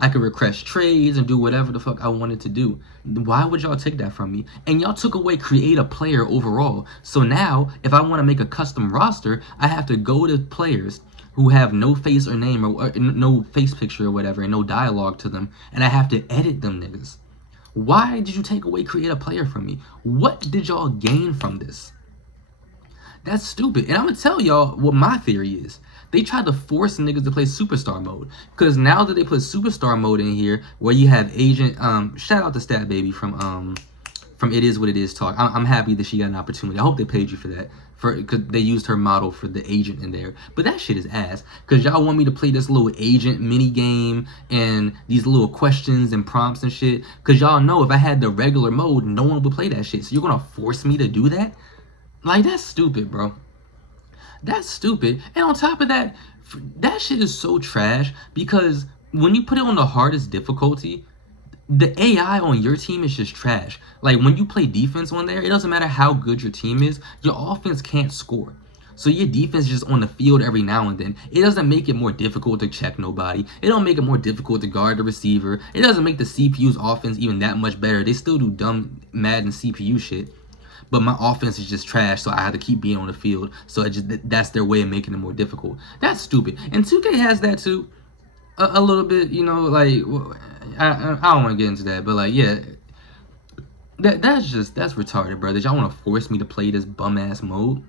I could request trades and do whatever the fuck I wanted to do. Why would y'all take that from me? And y'all took away create a player overall. So now, if I want to make a custom roster, I have to go to players who have no face or name or no face picture or whatever and no dialogue to them, and I have to edit them niggas. Why did you take away create a player from me? What did y'all gain from this? That's stupid. And I'm gonna tell y'all what my theory is. They tried to force niggas to play superstar mode. Cause now that they put superstar mode in here, where you have agent, shout out to Stat Baby from It Is What It Is talk. I'm happy that she got an opportunity. I hope they paid you for that. Cause they used her model for the agent in there. But that shit is ass. Cause y'all want me to play this little agent mini game and these little questions and prompts and shit. Cause y'all know if I had the regular mode, no one would play that shit. So you're gonna force me to do that? Like, that's stupid, bro. That's stupid. And on top of that, that shit is so trash because when you put it on the hardest difficulty, the AI on your team is just trash. Like, when you play defense on there, it doesn't matter how good your team is, your offense can't score. So your defense is just on the field every now and then. It doesn't make it more difficult to check nobody. It don't make it more difficult to guard the receiver. It doesn't make the CPU's offense even that much better. They still do dumb Madden CPU shit. But my offense is just trash, so I have to keep being on the field. So that's their way of making it more difficult. That's stupid. And 2K has that too, a little bit. You know, like I don't want to get into that, but like yeah, that's retarded, brothers. Y'all want to force me to play this bum ass mode?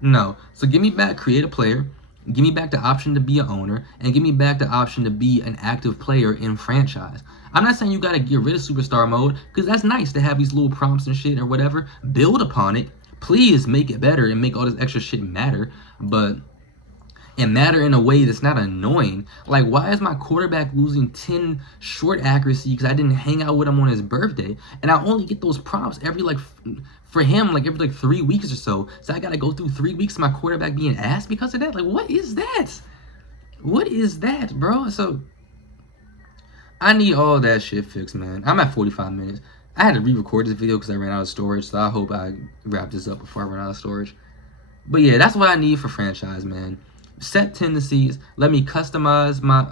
No. So give me back create a player. Give me back the option to be an owner, and give me back the option to be an active player in franchise. I'm not saying you gotta get rid of superstar mode, because that's nice to have these little prompts and shit or whatever. Build upon it. Please make it better and make all this extra shit matter, and matter in a way that's not annoying. Like, why is my quarterback losing 10 short accuracy because I didn't hang out with him on his birthday? And I only get those prompts every, like, for him, like, every, like, 3 weeks or so. So I gotta go through 3 weeks of my quarterback being ass because of that? Like, what is that? What is that, bro? So, I need all that shit fixed, man. I'm at 45 minutes. I had to re-record this video because I ran out of storage, so I hope I wrap this up before I run out of storage. But yeah, that's what I need for franchise, man. Set tendencies. Let me customize my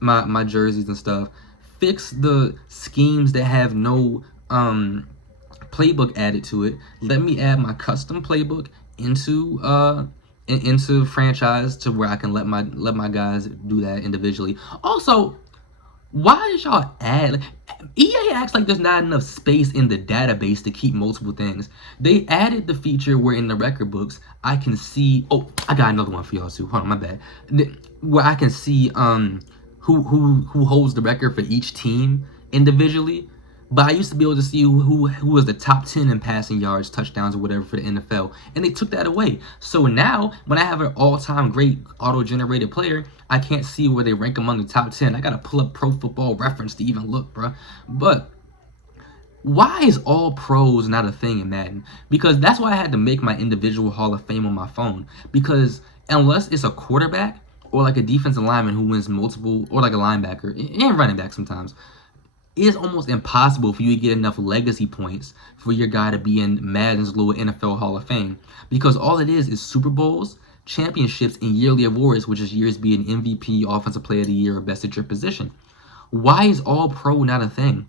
my jerseys and stuff. Fix the schemes that have no playbook added to it. Let me add my custom playbook into franchise to where I can let my guys do that individually. Also, why did y'all add, like, EA acts like there's not enough space in the database to keep multiple things. They added the feature where in the record books I can see, oh, I got another one for y'all too. Hold on, my bad. Where I can see who holds the record for each team individually. But I used to be able to see who was the top 10 in passing yards, touchdowns, or whatever for the NFL. And they took that away. So now, when I have an all-time great auto-generated player, I can't see where they rank among the top 10. I got to pull up Pro Football Reference to even look, bro. But why is all pros not a thing in Madden? Because that's why I had to make my individual Hall of Fame on my phone. Because unless it's a quarterback or like a defensive lineman who wins multiple, or like a linebacker, and running back sometimes, it's almost impossible for you to get enough legacy points for your guy to be in Madden's little NFL Hall of Fame. Because all it is Super Bowls, championships, and yearly awards, which is years being MVP, Offensive Player of the Year, or Best at Your Position. Why is all pro not a thing?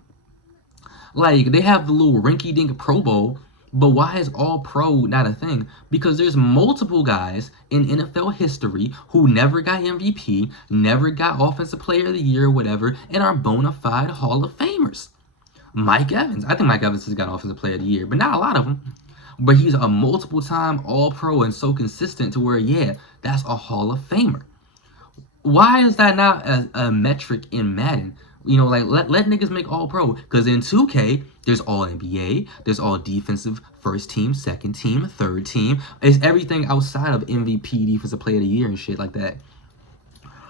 Like, they have the little rinky-dink Pro Bowl, but why is all pro not a thing? Because there's multiple guys in NFL history who never got MVP, never got Offensive Player of the Year or whatever, and are bona fide Hall of Famers. Mike Evans. I think Mike Evans has got Offensive Player of the Year, but not a lot of them. But he's a multiple-time All-Pro and so consistent to where, yeah, that's a Hall of Famer. Why is that not a metric in Madden? You know, like, let niggas make all pro. Because in 2K, there's all NBA, there's all defensive, first team, second team, third team. It's everything outside of MVP, defensive player of the year and shit like that.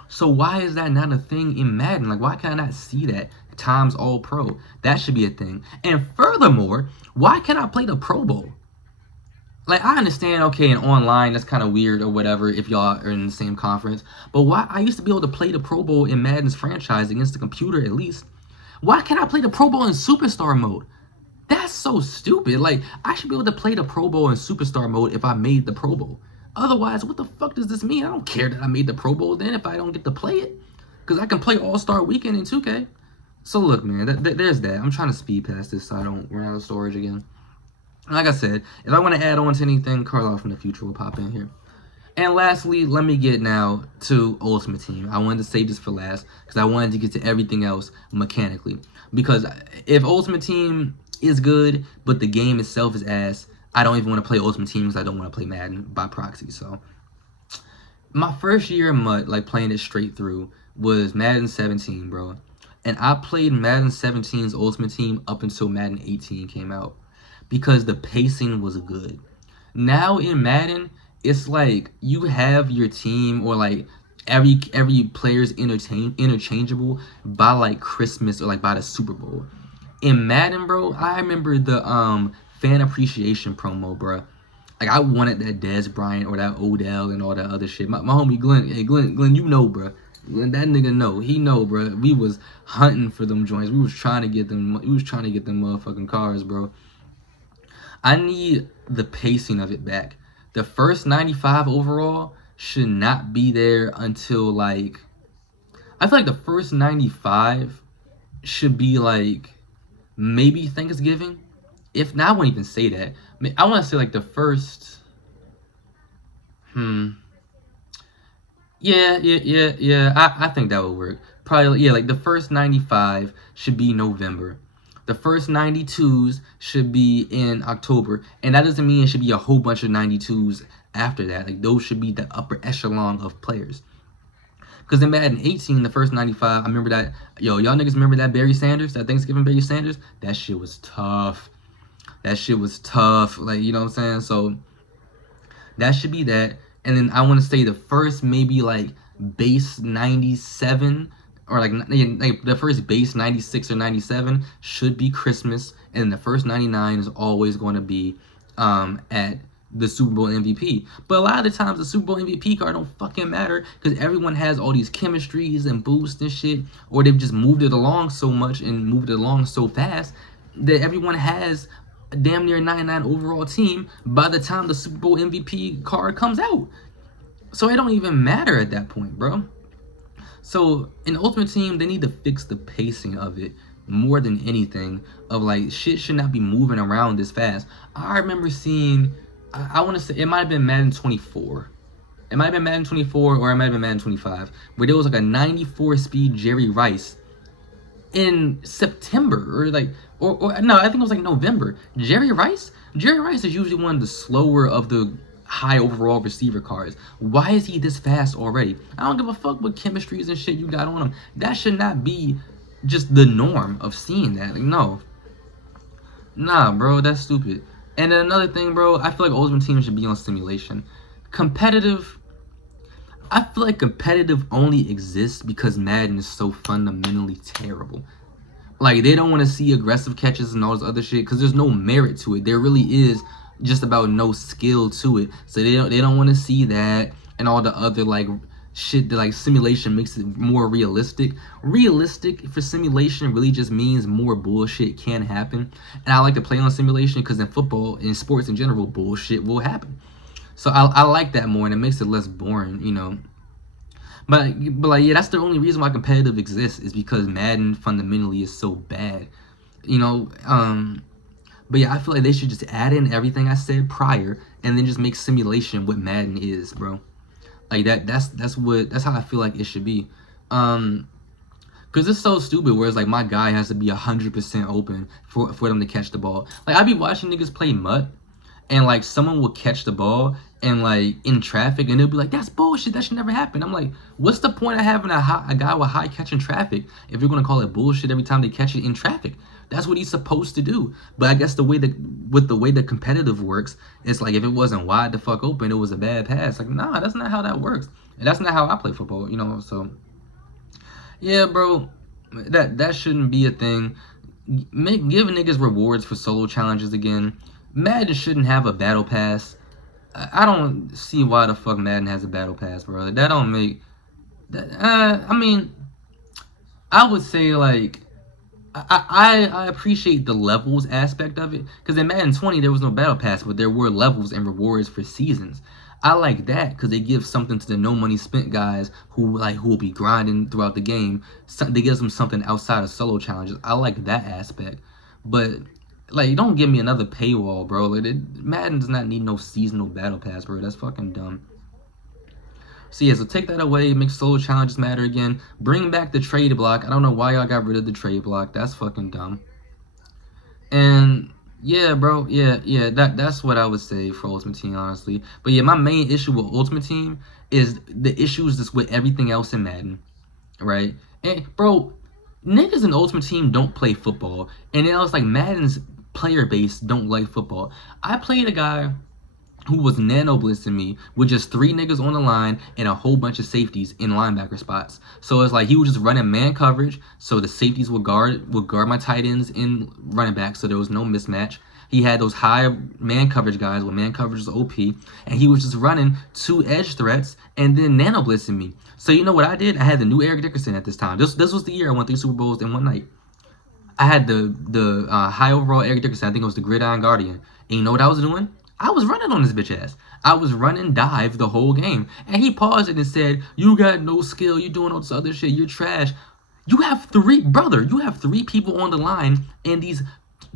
So why is that not a thing in Madden? Like, why can I not see that times all pro? That should be a thing. And furthermore, why can't I play the Pro Bowl? Like, I understand, okay, in online, that's kind of weird or whatever if y'all are in the same conference. But why? I used to be able to play the Pro Bowl in Madden's franchise against the computer at least. Why can't I play the Pro Bowl in Superstar mode? That's so stupid. Like, I should be able to play the Pro Bowl in Superstar mode if I made the Pro Bowl. Otherwise, what the fuck does this mean? I don't care that I made the Pro Bowl then if I don't get to play it, because I can play All-Star Weekend in 2K. So look, man, there's that. I'm trying to speed past this so I don't run out of storage again. Like I said, if I want to add on to anything, Carlisle from the future will pop in here. And lastly, let me get now to Ultimate Team. I wanted to save this for last because I wanted to get to everything else mechanically. Because if Ultimate Team is good, but the game itself is ass, I don't even want to play Ultimate Team because I don't want to play Madden by proxy. So my first year in MUT, like playing it straight through, was Madden 17, bro. And I played Madden 17's Ultimate Team up until Madden 18 came out because the pacing was good. Now in Madden, it's like you have your team, or like every player's interchangeable by like Christmas or like by the Super Bowl. In Madden, bro, I remember the fan appreciation promo, bro. Like I wanted that Dez Bryant or that Odell and all that other shit. My homie Glenn, hey Glenn, you know, bro. Glenn, that nigga know. He know, bro. We was hunting for them joints. We was trying to get them. We was trying to get them motherfucking cars, bro. I need the pacing of it back. The first 95 overall should not be there until like, I feel like the first 95 should be like maybe Thanksgiving. If not, I won't even say that. I want to say like the first. Yeah. I think that would work. Probably, yeah, like the first 95 should be November. The first 92s should be in October. And that doesn't mean it should be a whole bunch of 92s after that. Like, those should be the upper echelon of players. Because in Madden 18, the first 95, I remember that. Yo, y'all niggas remember that Barry Sanders? That Thanksgiving Barry Sanders? That shit was tough. That shit was tough. Like, you know what I'm saying? So, that should be that. And then I want to say the first maybe like base 97 or like the first base 96 or 97 should be Christmas, and the first 99 is always going to be at the Super Bowl MVP. But a lot of the times the Super Bowl MVP card don't fucking matter because everyone has all these chemistries and boosts and shit, or they've just moved it along so much and moved it along so fast that everyone has a damn near 99 overall team by the time the Super Bowl MVP card comes out. So it don't even matter at that point, bro. So in Ultimate Team, they need to fix the pacing of it more than anything. Of like, shit should not be moving around this fast. I remember seeing, I want to say, it might have been Madden 24. It might have been Madden 24 or it might have been Madden 25, where there was like a 94 speed Jerry Rice in September, or like, or no, I think it was like November. Jerry Rice is usually one of the slower of the high overall receiver cards. Why is he this fast already? I don't give a fuck what chemistries and shit you got on him. That should not be just the norm of seeing that. Like, no. Nah, bro, that's stupid. And then another thing, bro, I feel like Ultimate Team should be on simulation. Competitive, I feel like competitive only exists because Madden is so fundamentally terrible. Like, they don't want to see aggressive catches and all this other shit because there's no merit to it. There really is just about no skill to it. So they don't want to see that and all the other like shit that like simulation makes it more realistic. Realistic for simulation really just means more bullshit can happen. And I like to play on simulation because in football, in sports in general, bullshit will happen. So I like that more, and it makes it less boring, you know. But like, yeah, that's the only reason why competitive exists, is because Madden fundamentally is so bad, you know. But yeah, I feel like they should just add in everything I said prior, and then just make simulation what Madden is, bro. Like that's how I feel like it should be. Cause it's so stupid. Whereas like my guy has to be 100% open for them to catch the ball. Like I be watching niggas play MUT, and like someone will catch the ball and like in traffic, and they'll be like, "That's bullshit. That should never happen." I'm like, what's the point of having a guy with high catch in traffic if you're gonna call it bullshit every time they catch it in traffic? That's what he's supposed to do. But I guess the way the competitive works, it's like if it wasn't wide the fuck open, it was a bad pass. Like, nah, that's not how that works. And that's not how I play football, you know. So yeah, bro, that shouldn't be a thing. Give niggas rewards for solo challenges again. Madden shouldn't have a battle pass. I don't see why the fuck Madden has a battle pass, bro. That don't make that. I mean, I would say like I appreciate the levels aspect of it, because in Madden 20 there was no battle pass, but there were levels and rewards for seasons. I like that because they give something to the no money spent guys who will be grinding throughout the game. They give them something outside of solo challenges. I like that aspect, but like don't give me another paywall, bro. Madden does not need no seasonal battle pass, bro. That's fucking dumb. So yeah, so take that away, make solo challenges matter again. Bring back the trade block. I don't know why y'all got rid of the trade block. That's fucking dumb. And yeah, bro, yeah, that's what I would say for Ultimate Team, honestly. But yeah, my main issue with Ultimate Team is the issues just with everything else in Madden, right? And bro, niggas in Ultimate Team don't play football, and it was like Madden's player base don't like football. I played a guy who was nano blitzing me with just 3 niggas on the line and a whole bunch of safeties in linebacker spots. So it's like he was just running man coverage, so the safeties would guard my tight ends in running back, so there was no mismatch. He had those high man coverage guys where man coverage is OP, and he was just running 2 edge threats and then nano blitzing me. So you know what I did? I had the new Eric Dickerson at this time. This was the year I won 3 Super Bowls in one night. I had the high overall Eric Dickerson. I think it was the Gridiron Guardian. And you know what I was doing? I was running on this bitch ass. I was running dive the whole game. And he paused it and said, "You got no skill. You doing all this other shit. You're trash." You have 3 people on the line and these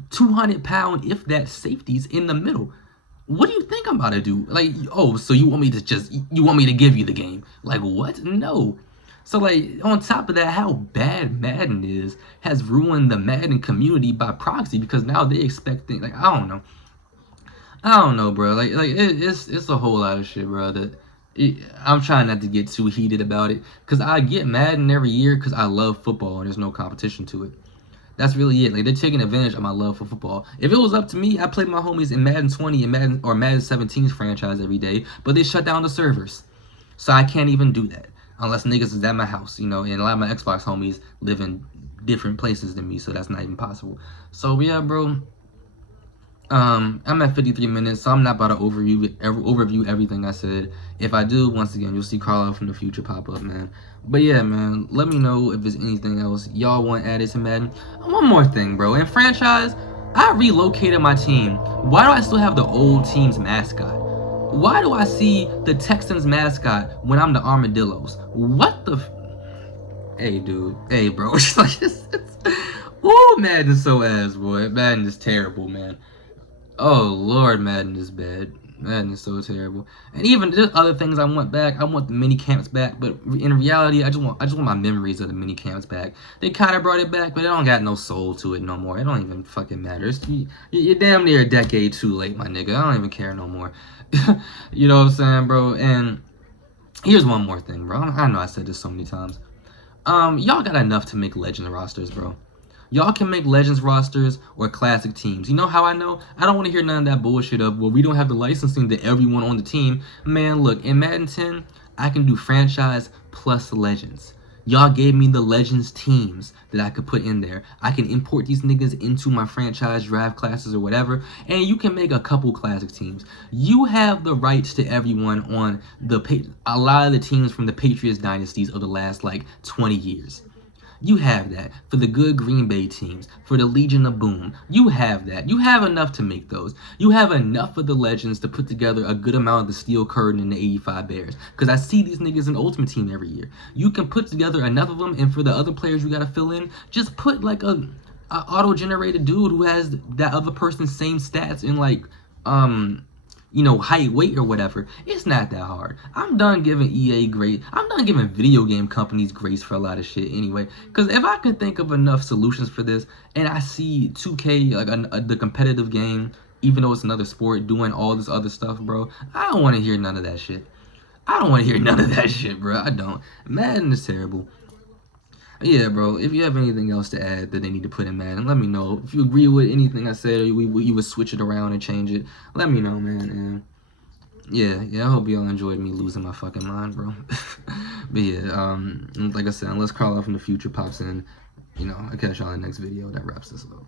200-pound, if that, safeties in the middle. What do you think I'm about to do? Like, oh, so you want me to give you the game? Like, what? No. So, like, on top of that, how bad Madden is has ruined the Madden community by proxy because now they expect things, like, I don't know, bro. It's a whole lot of shit, bro. I'm trying not to get too heated about it because I get Madden every year because I love football and there's no competition to it. That's really it. Like, they're taking advantage of my love for football. If it was up to me, I play my homies in Madden 20 and Madden 17's franchise every day, but they shut down the servers, so I can't even do that unless niggas is at my house, and a lot of my Xbox homies live in different places than me, so that's not even possible. So yeah, bro. I'm at 53 minutes, so I'm not about to overview everything I said. If I do, once again, you'll see Carlo from the future pop up, man. But yeah, man, let me know if there's anything else y'all want added to Madden. One more thing, bro. In franchise, I relocated my team. Why do I still have the old team's mascot? Why do I see the Texans mascot when I'm the Armadillos? What the? Hey, dude. Hey, bro. Ooh, Madden is so ass, boy. Madden is terrible, man. Oh Lord, Madden is bad. Madden is so terrible. And even there's other things I want back. I want the mini camps back, but in reality, I just want my memories of the mini camps back. They kind of brought it back, but it don't got no soul to it no more. It don't even fucking matter. You're damn near a decade too late, my nigga. I don't even care no more. You know what I'm saying, bro? And here's one more thing, bro. I know I said this so many times. Y'all got enough to make legend rosters, bro. Y'all can make Legends rosters or classic teams. You know how I know? I don't want to hear none of that bullshit of, well, we don't have the licensing to everyone on the team. Man, look, in Madden 10, I can do franchise plus Legends. Y'all gave me the Legends teams that I could put in there. I can import these niggas into my franchise draft classes or whatever, and you can make a couple classic teams. You have the rights to everyone on a lot of the teams from the Patriots dynasties of the last, 20 years. You have that for the good Green Bay teams, for the Legion of Boom. You have that. You have enough to make those. You have enough of the Legends to put together a good amount of the Steel Curtain and the 85 Bears. Because I see these niggas in Ultimate Team every year. You can put together enough of them, and for the other players you got to fill in, just put a auto-generated dude who has that other person's same stats in height, weight, or whatever. It's not that hard. I'm done giving EA grace. I'm done giving video game companies grace for a lot of shit anyway. Because if I can think of enough solutions for this, and I see 2K, the competitive game, even though it's another sport, doing all this other stuff, bro, I don't want to hear none of that shit. I don't want to hear none of that shit, bro. I don't. Madden is terrible. Yeah, bro, if you have anything else to add that they need to put in Madden, let me know. If you agree with anything I said or you would switch it around and change it, let me know, man. And yeah, I hope y'all enjoyed me losing my fucking mind, bro. But yeah, like I said, unless Carl from the future pops in, I'll catch y'all in the next video that wraps this up.